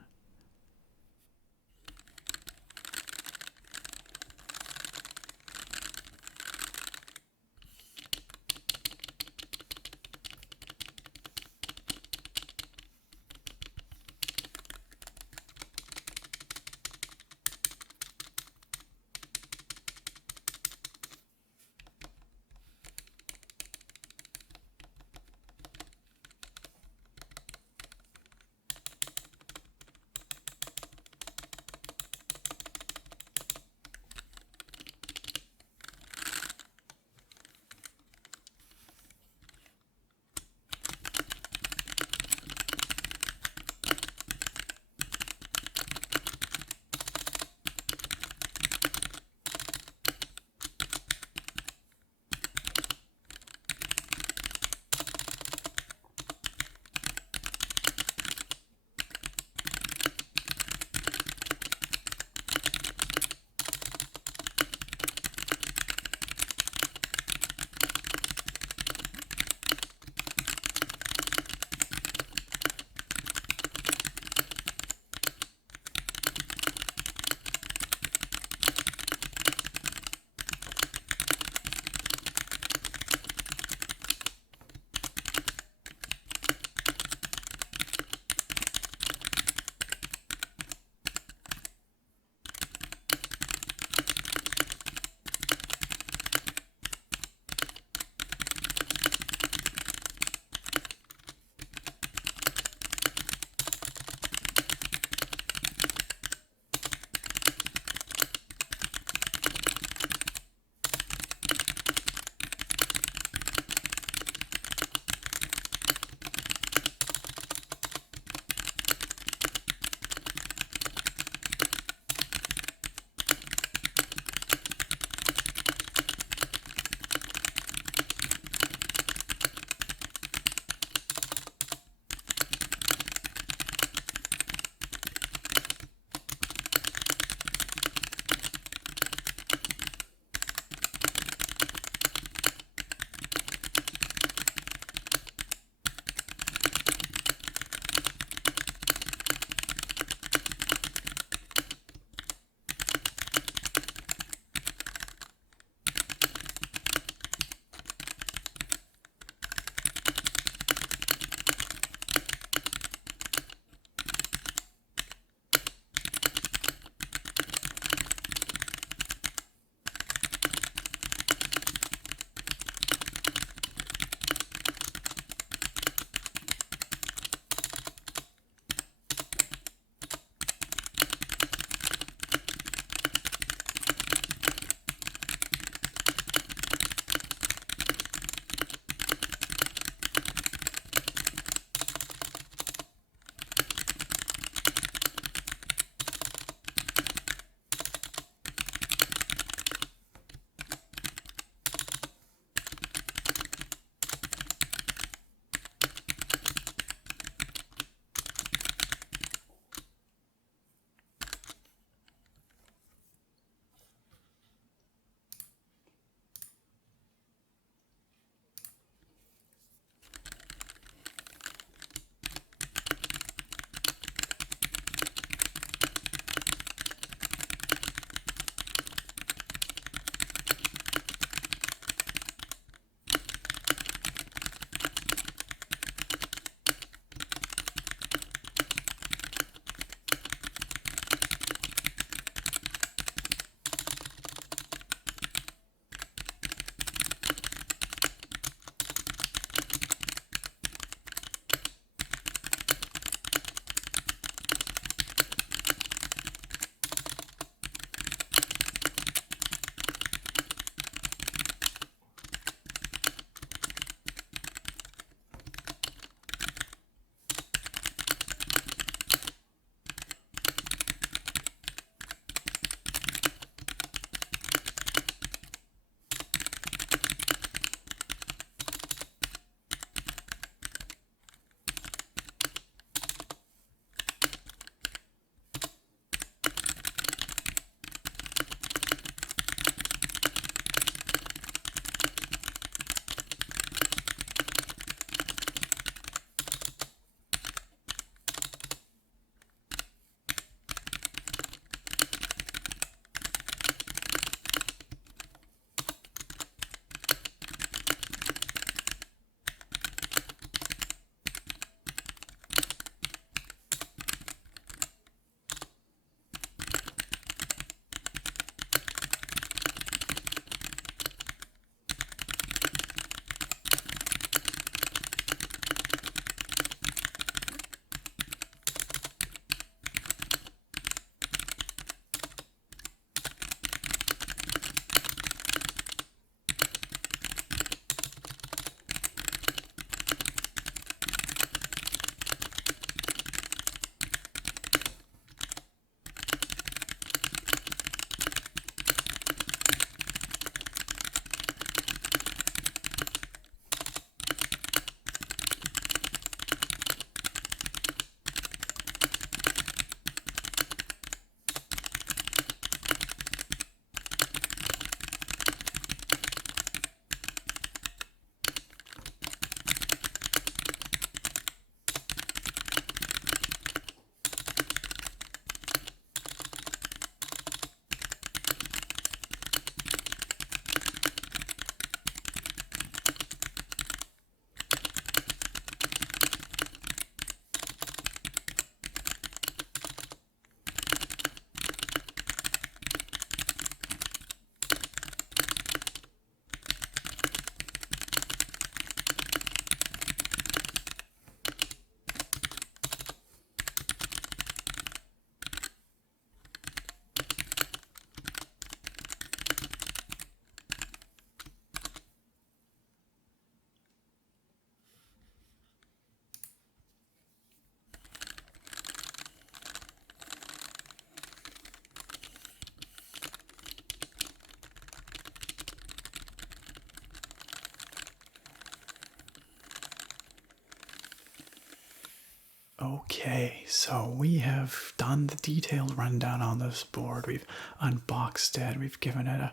Okay, so we have done the detailed rundown on this board. We've unboxed it. We've given it a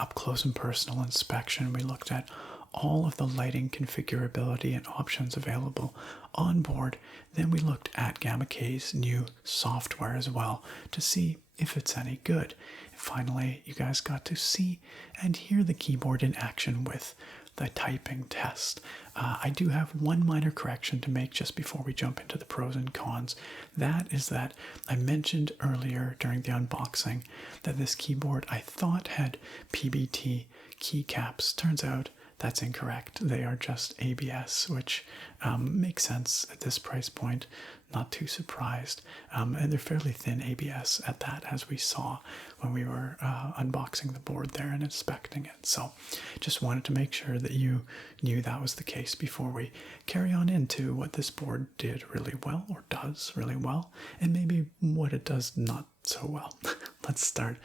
up close and personal inspection. We looked at all of the lighting configurability and options available on board. Then we looked at GamaKay's new software as well to see if it's any good. And finally, you guys got to see and hear the keyboard in action with the typing test. I do have one minor correction to make just before we jump into the pros and cons. That is that I mentioned earlier during the unboxing that this keyboard I thought had PBT keycaps. Turns out that's incorrect. They are just ABS, which makes sense at this price point. Not too surprised. And they're fairly thin ABS at that, as we saw when we were unboxing the board there and inspecting it. So just wanted to make sure that you knew that was the case before we carry on into what this board did really well, or does really well, and maybe what it does not so well. Let's start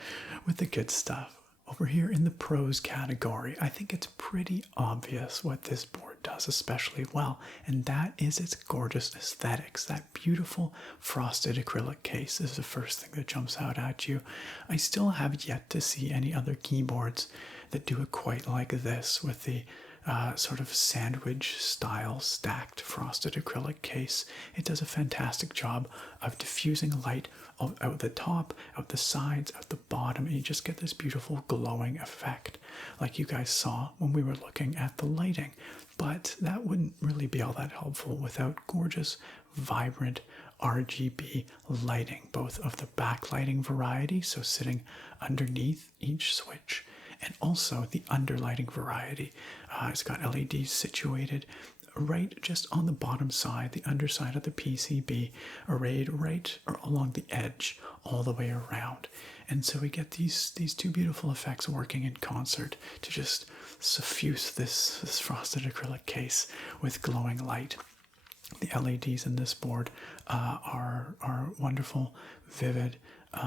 with the good stuff. Over here in the pros category, I think it's pretty obvious what this board does especially well, and that is its gorgeous aesthetics. That beautiful frosted acrylic case is the first thing that jumps out at you. I still have yet to see any other keyboards that do it quite like this, with the sort of sandwich style stacked frosted acrylic case. It does a fantastic job of diffusing light out the top, out the sides, out the bottom, and you just get this beautiful glowing effect like you guys saw when we were looking at the lighting. But that wouldn't really be all that helpful without gorgeous, vibrant RGB lighting, both of the backlighting variety, so sitting underneath each switch, and also the underlighting variety. It's got LEDs situated right just on the bottom side, the underside of the PCB, arrayed right along the edge all the way around. And so we get these two beautiful effects working in concert to just suffuse this frosted acrylic case with glowing light. The LEDs in this board are wonderful, vivid,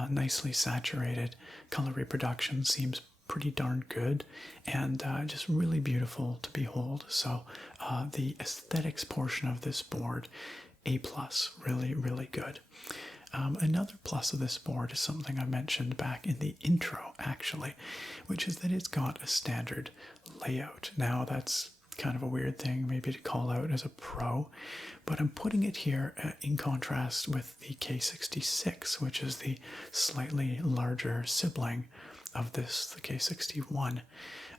nicely saturated. Color reproduction seems pretty darn good, and just really beautiful to behold. So the aesthetics portion of this board, A+, really, really good. Another plus of this board is something I mentioned back in the intro, actually, which is that it's got a standard layout. Now, that's kind of a weird thing maybe to call out as a pro, but I'm putting it here in contrast with the K66, which is the slightly larger sibling of this, the K61.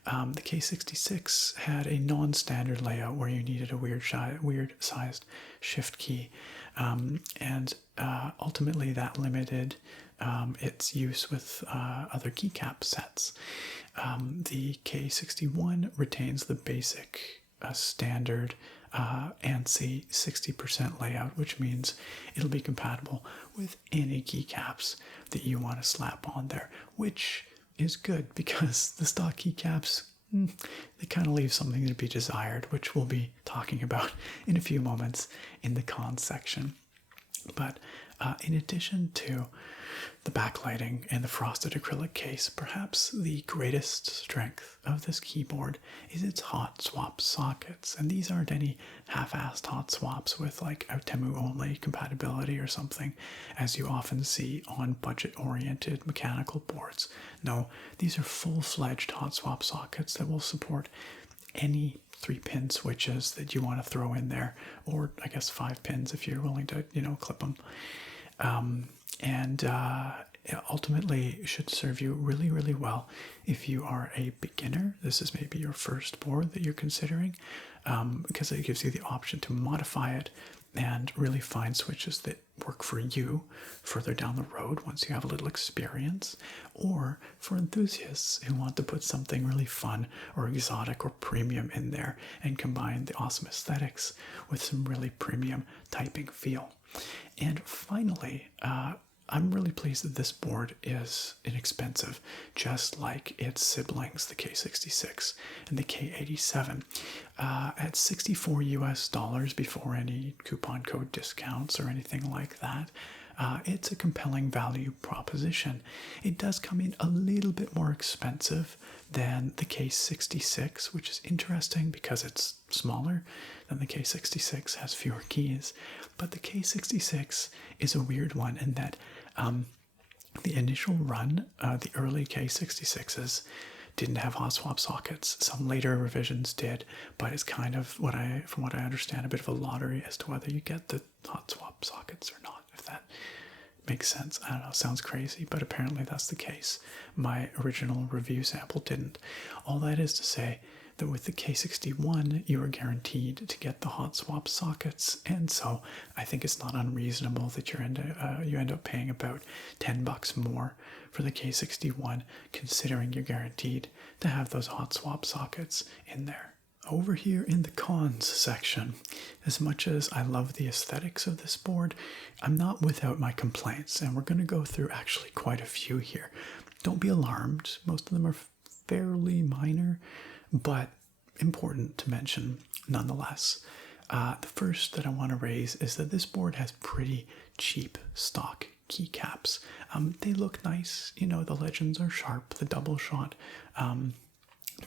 The K66 had a non-standard layout where you needed a weird sized shift key, and ultimately that limited its use with other keycap sets. The K61 retains the basic standard ANSI 60% layout, which means it'll be compatible with any keycaps that you want to slap on there, which is good because the stock keycaps, they kind of leave something to be desired, which we'll be talking about in a few moments in the cons section. But in addition to the backlighting and the frosted acrylic case, perhaps the greatest strength of this keyboard is its hot swap sockets. And these aren't any half-assed hot swaps with like ᵇᵒᵃ only compatibility or something, as you often see on budget-oriented mechanical boards. No, these are full-fledged hot swap sockets that will support any 3-pin switches that you want to throw in there, or I guess 5 pins if you're willing to, clip them. And ultimately should serve you really, really well if you are a beginner. This is maybe your first board that you're considering, because it gives you the option to modify it and really find switches that work for you further down the road once you have a little experience, or for enthusiasts who want to put something really fun or exotic or premium in there and combine the awesome aesthetics with some really premium typing feel. And finally, I'm really pleased that this board is inexpensive, just like its siblings, the K66 and the K87. At $64 US before any coupon code discounts or anything like that, it's a compelling value proposition. It does come in a little bit more expensive than the K66, which is interesting because it's smaller than the K66, has fewer keys. But the K66 is a weird one in that the initial run, the early K66s, didn't have hot swap sockets. Some later revisions did, but it's kind of from what I understand, a bit of a lottery as to whether you get the hot swap sockets or not, if that makes sense. I don't know, sounds crazy, but apparently that's the case. My original review sample didn't. All that is to say that with the K61, you are guaranteed to get the hot swap sockets, and so I think it's not unreasonable that you end up paying about $10 more for the K61, considering you're guaranteed to have those hot swap sockets in there. Over here in the cons section, as much as I love the aesthetics of this board, I'm not without my complaints, and we're going to go through actually quite a few here. Don't be alarmed, most of them are fairly minor, but important to mention nonetheless. The first that I want to raise is that this board has pretty cheap stock keycaps. They look nice, you know, the legends are sharp, the double shot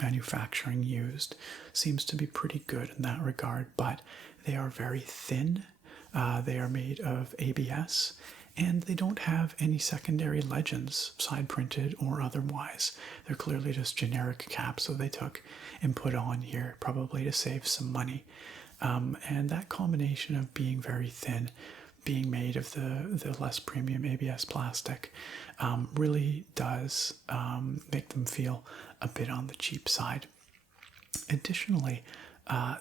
manufacturing used seems to be pretty good in that regard, but they are very thin. They are made of ABS, and they don't have any secondary legends, side printed or otherwise. They're clearly just generic caps that they took and put on here, probably to save some money. And that combination of being very thin, being made of the less premium ABS plastic, really does make them feel a bit on the cheap side. Additionally,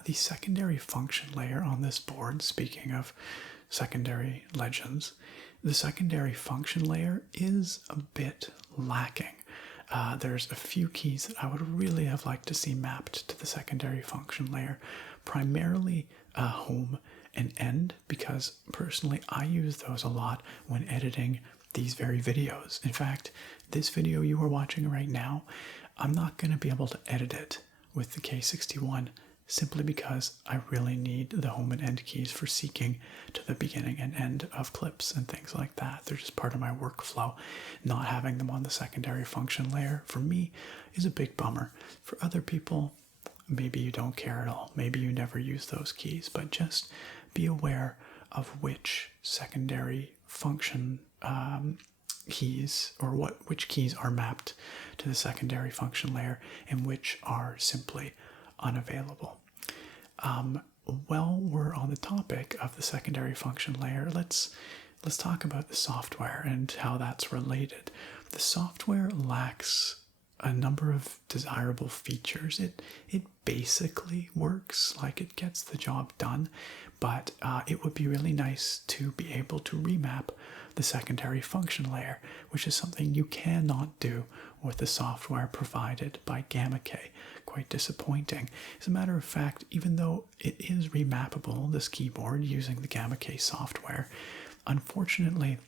the secondary function layer on this board, speaking of secondary legends, the secondary function layer is a bit lacking. There's a few keys that I would really have liked to see mapped to the secondary function layer, primarily home and end, because personally I use those a lot when editing these very videos. In fact, this video you are watching right now, I'm not going to be able to edit it with the K61 simply because I really need the home and end keys for seeking to the beginning and end of clips and things like that. They're just part of my workflow. Not having them on the secondary function layer for me is a big bummer. For other people, maybe you don't care at all. Maybe you never use those keys, but just be aware of which secondary function keys, or which keys are mapped to the secondary function layer and which are simply unavailable. While we're on the topic of the secondary function layer, let's talk about the software and how that's related. The software lacks a number of desirable features. It basically works, like it gets the job done, but it would be really nice to be able to remap the secondary function layer, which is something you cannot do with the software provided by GamaKay. Quite disappointing. As a matter of fact, even though it is remappable, this keyboard, using the GamaKay software, unfortunately,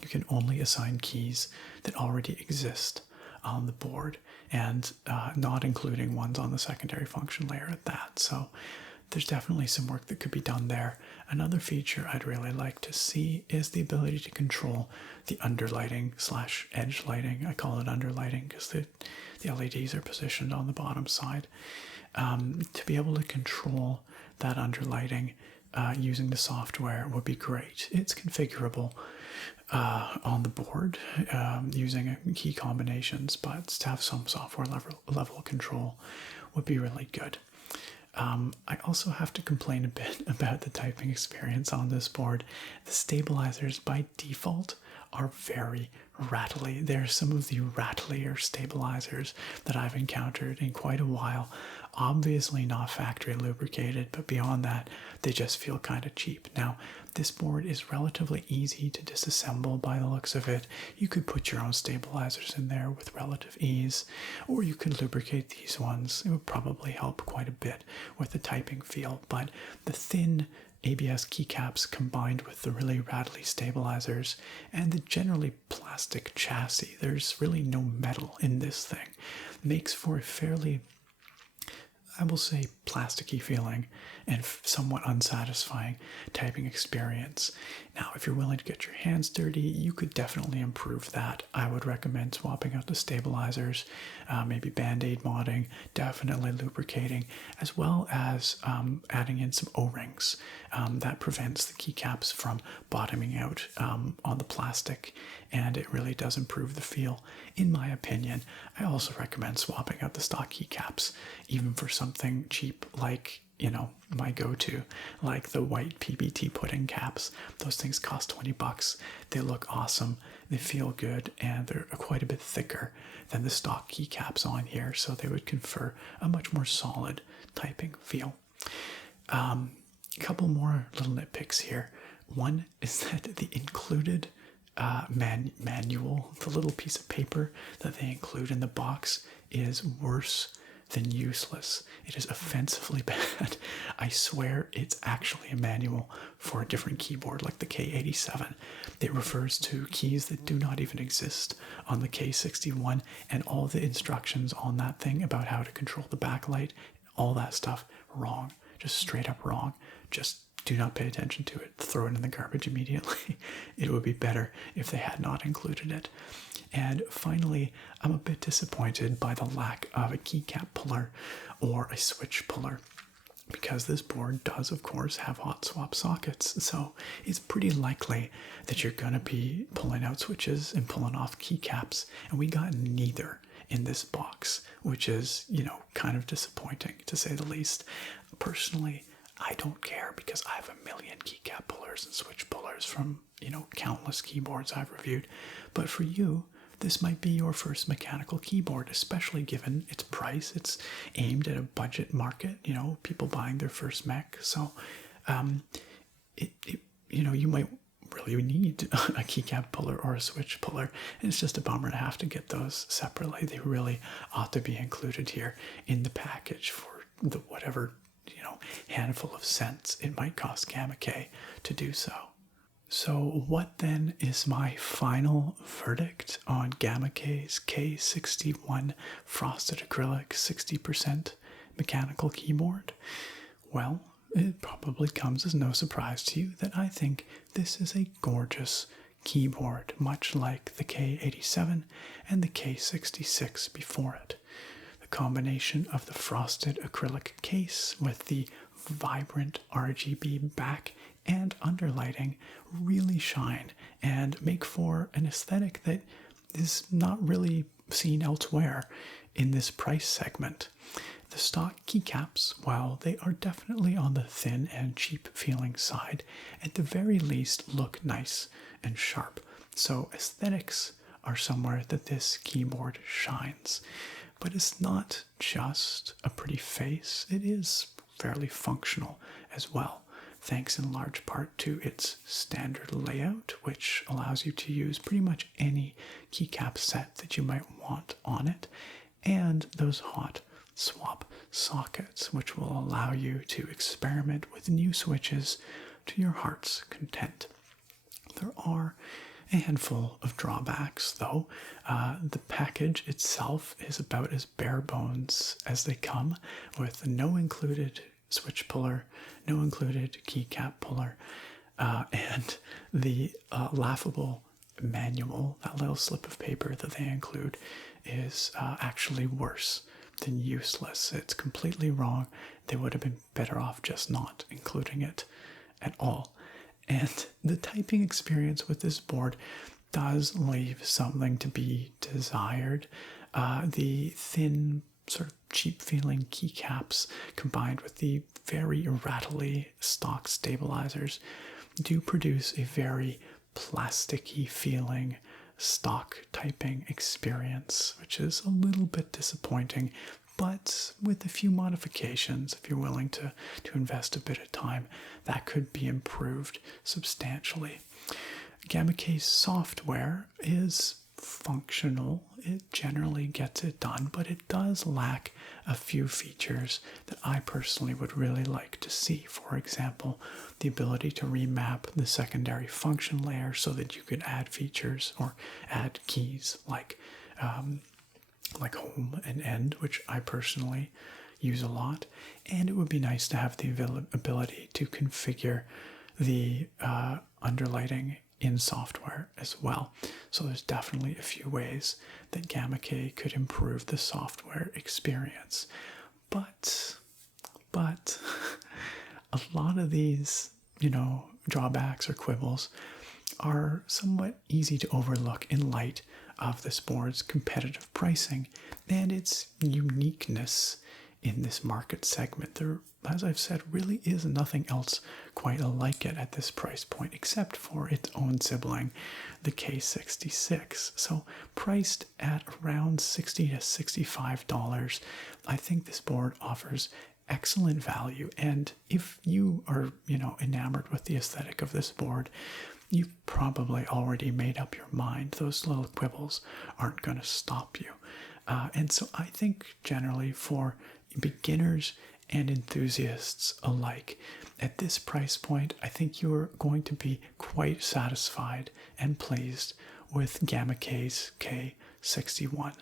you can only assign keys that already exist on the board, and not including ones on the secondary function layer at that. So there's definitely some work that could be done there. Another feature I'd really like to see is the ability to control the underlighting / edge lighting. I call it underlighting because the LEDs are positioned on the bottom side. To be able to control that underlighting using the software would be great. It's configurable on the board using key combinations, but to have some software level control would be really good. I also have to complain a bit about the typing experience on this board. The stabilizers by default are very rattly. They're some of the rattlier stabilizers that I've encountered in quite a while. Obviously not factory lubricated, but beyond that, they just feel kind of cheap. Now, this board is relatively easy to disassemble by the looks of it. You could put your own stabilizers in there with relative ease, or you could lubricate these ones. It would probably help quite a bit with the typing feel, but the thin ABS keycaps combined with the really rattly stabilizers and the generally plastic chassis, there's really no metal in this thing, makes for a fairly, I will say, plasticky feeling and somewhat unsatisfying typing experience. Now, if you're willing to get your hands dirty, you could definitely improve that. I would recommend swapping out the stabilizers, maybe Band-Aid modding, definitely lubricating, as well as adding in some O-rings. That prevents the keycaps from bottoming out on the plastic, and it really does improve the feel, in my opinion. I also recommend swapping out the stock keycaps, even for something cheap like, you know, my go-to, like the white PBT pudding caps. Those things cost 20 bucks. They look awesome, they feel good, and they're quite a bit thicker than the stock keycaps on here, so they would confer a much more solid typing feel. A couple more little nitpicks here. One is that the included manual, the little piece of paper that they include in the box, is worse than useless. It is offensively bad. I swear it's actually a manual for a different keyboard like the K87. It refers to keys that do not even exist on the K61, and all the instructions on that thing about how to control the backlight, all that stuff, wrong. Just straight up wrong. Just do not pay attention to it. Throw it in the garbage immediately. It would be better if they had not included it. And finally, I'm a bit disappointed by the lack of a keycap puller or a switch puller, because this board does, of course, have hot swap sockets. So it's pretty likely that you're going to be pulling out switches and pulling off keycaps. And we got neither in this box, which is, you know, kind of disappointing, to say the least. Personally, I don't care, because I have a million keycap pullers and switch pullers from, you know, countless keyboards I've reviewed. But for you, this might be your first mechanical keyboard, especially given its price. It's aimed at a budget market, you know, people buying their first mech. So, you know, you might really need a keycap puller or a switch puller, and it's just a bummer to have to get those separately. They really ought to be included here in the package for the whatever, you know, handful of cents it might cost GamaKay to do so. So what then is my final verdict on GamaKay's K61 frosted acrylic 60% mechanical keyboard? Well, it probably comes as no surprise to you that I think this is a gorgeous keyboard, much like the K87 and the K66 before it. The combination of the frosted acrylic case with the vibrant RGB back and underlighting really shine and make for an aesthetic that is not really seen elsewhere in this price segment. The stock keycaps, while they are definitely on the thin and cheap feeling side, at the very least look nice and sharp. So aesthetics are somewhere that this keyboard shines. But it's not just a pretty face, it is fairly functional as well, thanks in large part to its standard layout, which allows you to use pretty much any keycap set that you might want on it, and those hot swap sockets, which will allow you to experiment with new switches to your heart's content. There are a handful of drawbacks, though. The package itself is about as bare bones as they come, with no included switch puller, no included keycap puller, and the laughable manual, that little slip of paper that they include, is actually worse than useless. It's completely wrong. They would have been better off just not including it at all. And the typing experience with this board does leave something to be desired. The thin, sort of cheap-feeling keycaps combined with the very rattly stock stabilizers do produce a very plasticky feeling stock typing experience, which is a little bit disappointing, but with a few modifications, if you're willing to invest a bit of time, that could be improved substantially. GamaKay's software is functional. It generally gets it done, but it does lack a few features that I personally would really like to see. For example, the ability to remap the secondary function layer so that you could add features or add keys like home and end, which I personally use a lot. And it would be nice to have the ability to configure the underlighting in software as well. So there's definitely a few ways that GamaKay could improve the software experience. But a lot of these, drawbacks or quibbles are somewhat easy to overlook in light of this board's competitive pricing and its uniqueness in this market segment. There, as I've said, really is nothing else quite like it at this price point except for its own sibling, the K66. So priced at around $60 to $65, I think this board offers excellent value. And if you are, enamored with the aesthetic of this board, you've probably already made up your mind. Those little quibbles aren't going to stop you. And so I think generally for beginners and enthusiasts alike, at this price point, I think you're going to be quite satisfied and pleased with GamaKay's K61.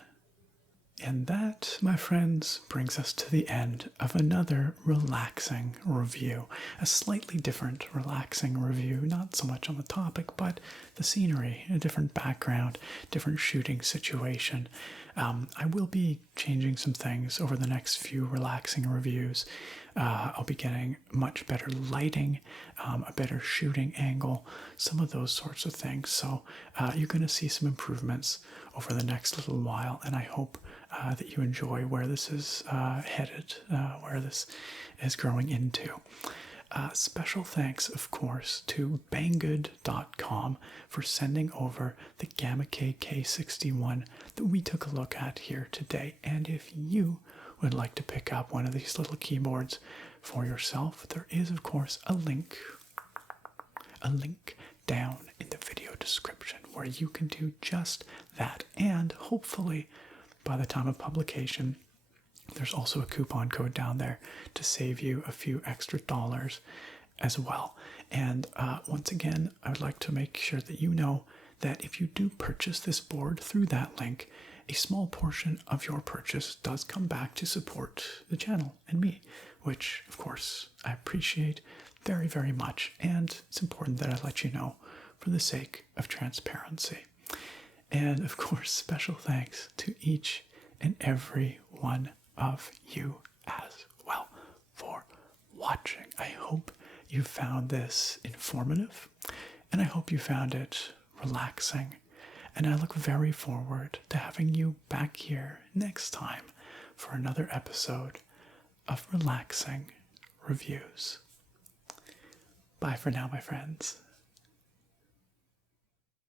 And that, my friends, brings us to the end of another relaxing review. A slightly different relaxing review, not so much on the topic, but the scenery, a different background, different shooting situation. I will be changing some things over the next few relaxing reviews. I'll be getting much better lighting, a better shooting angle, some of those sorts of things. So you're going to see some improvements over the next little while, and I hope that you enjoy where this is headed, where this is growing into. Special thanks, of course, to Banggood.com for sending over the GamaKay K61 that we took a look at here today. And if you would like to pick up one of these little keyboards for yourself, there is, of course, a link down in the video description where you can do just that. And hopefully, by the time of publication, there's also a coupon code down there to save you a few extra dollars as well. And once again, I would like to make sure that you know that if you do purchase this board through that link, a small portion of your purchase does come back to support the channel and me, which, of course, I appreciate very, very much. And it's important that I let you know for the sake of transparency. And, of course, special thanks to each and every one of you as well for watching. I hope you found this informative, and I hope you found it relaxing. And I look very forward to having you back here next time for another episode of Relaxing Reviews. Bye for now, my friends.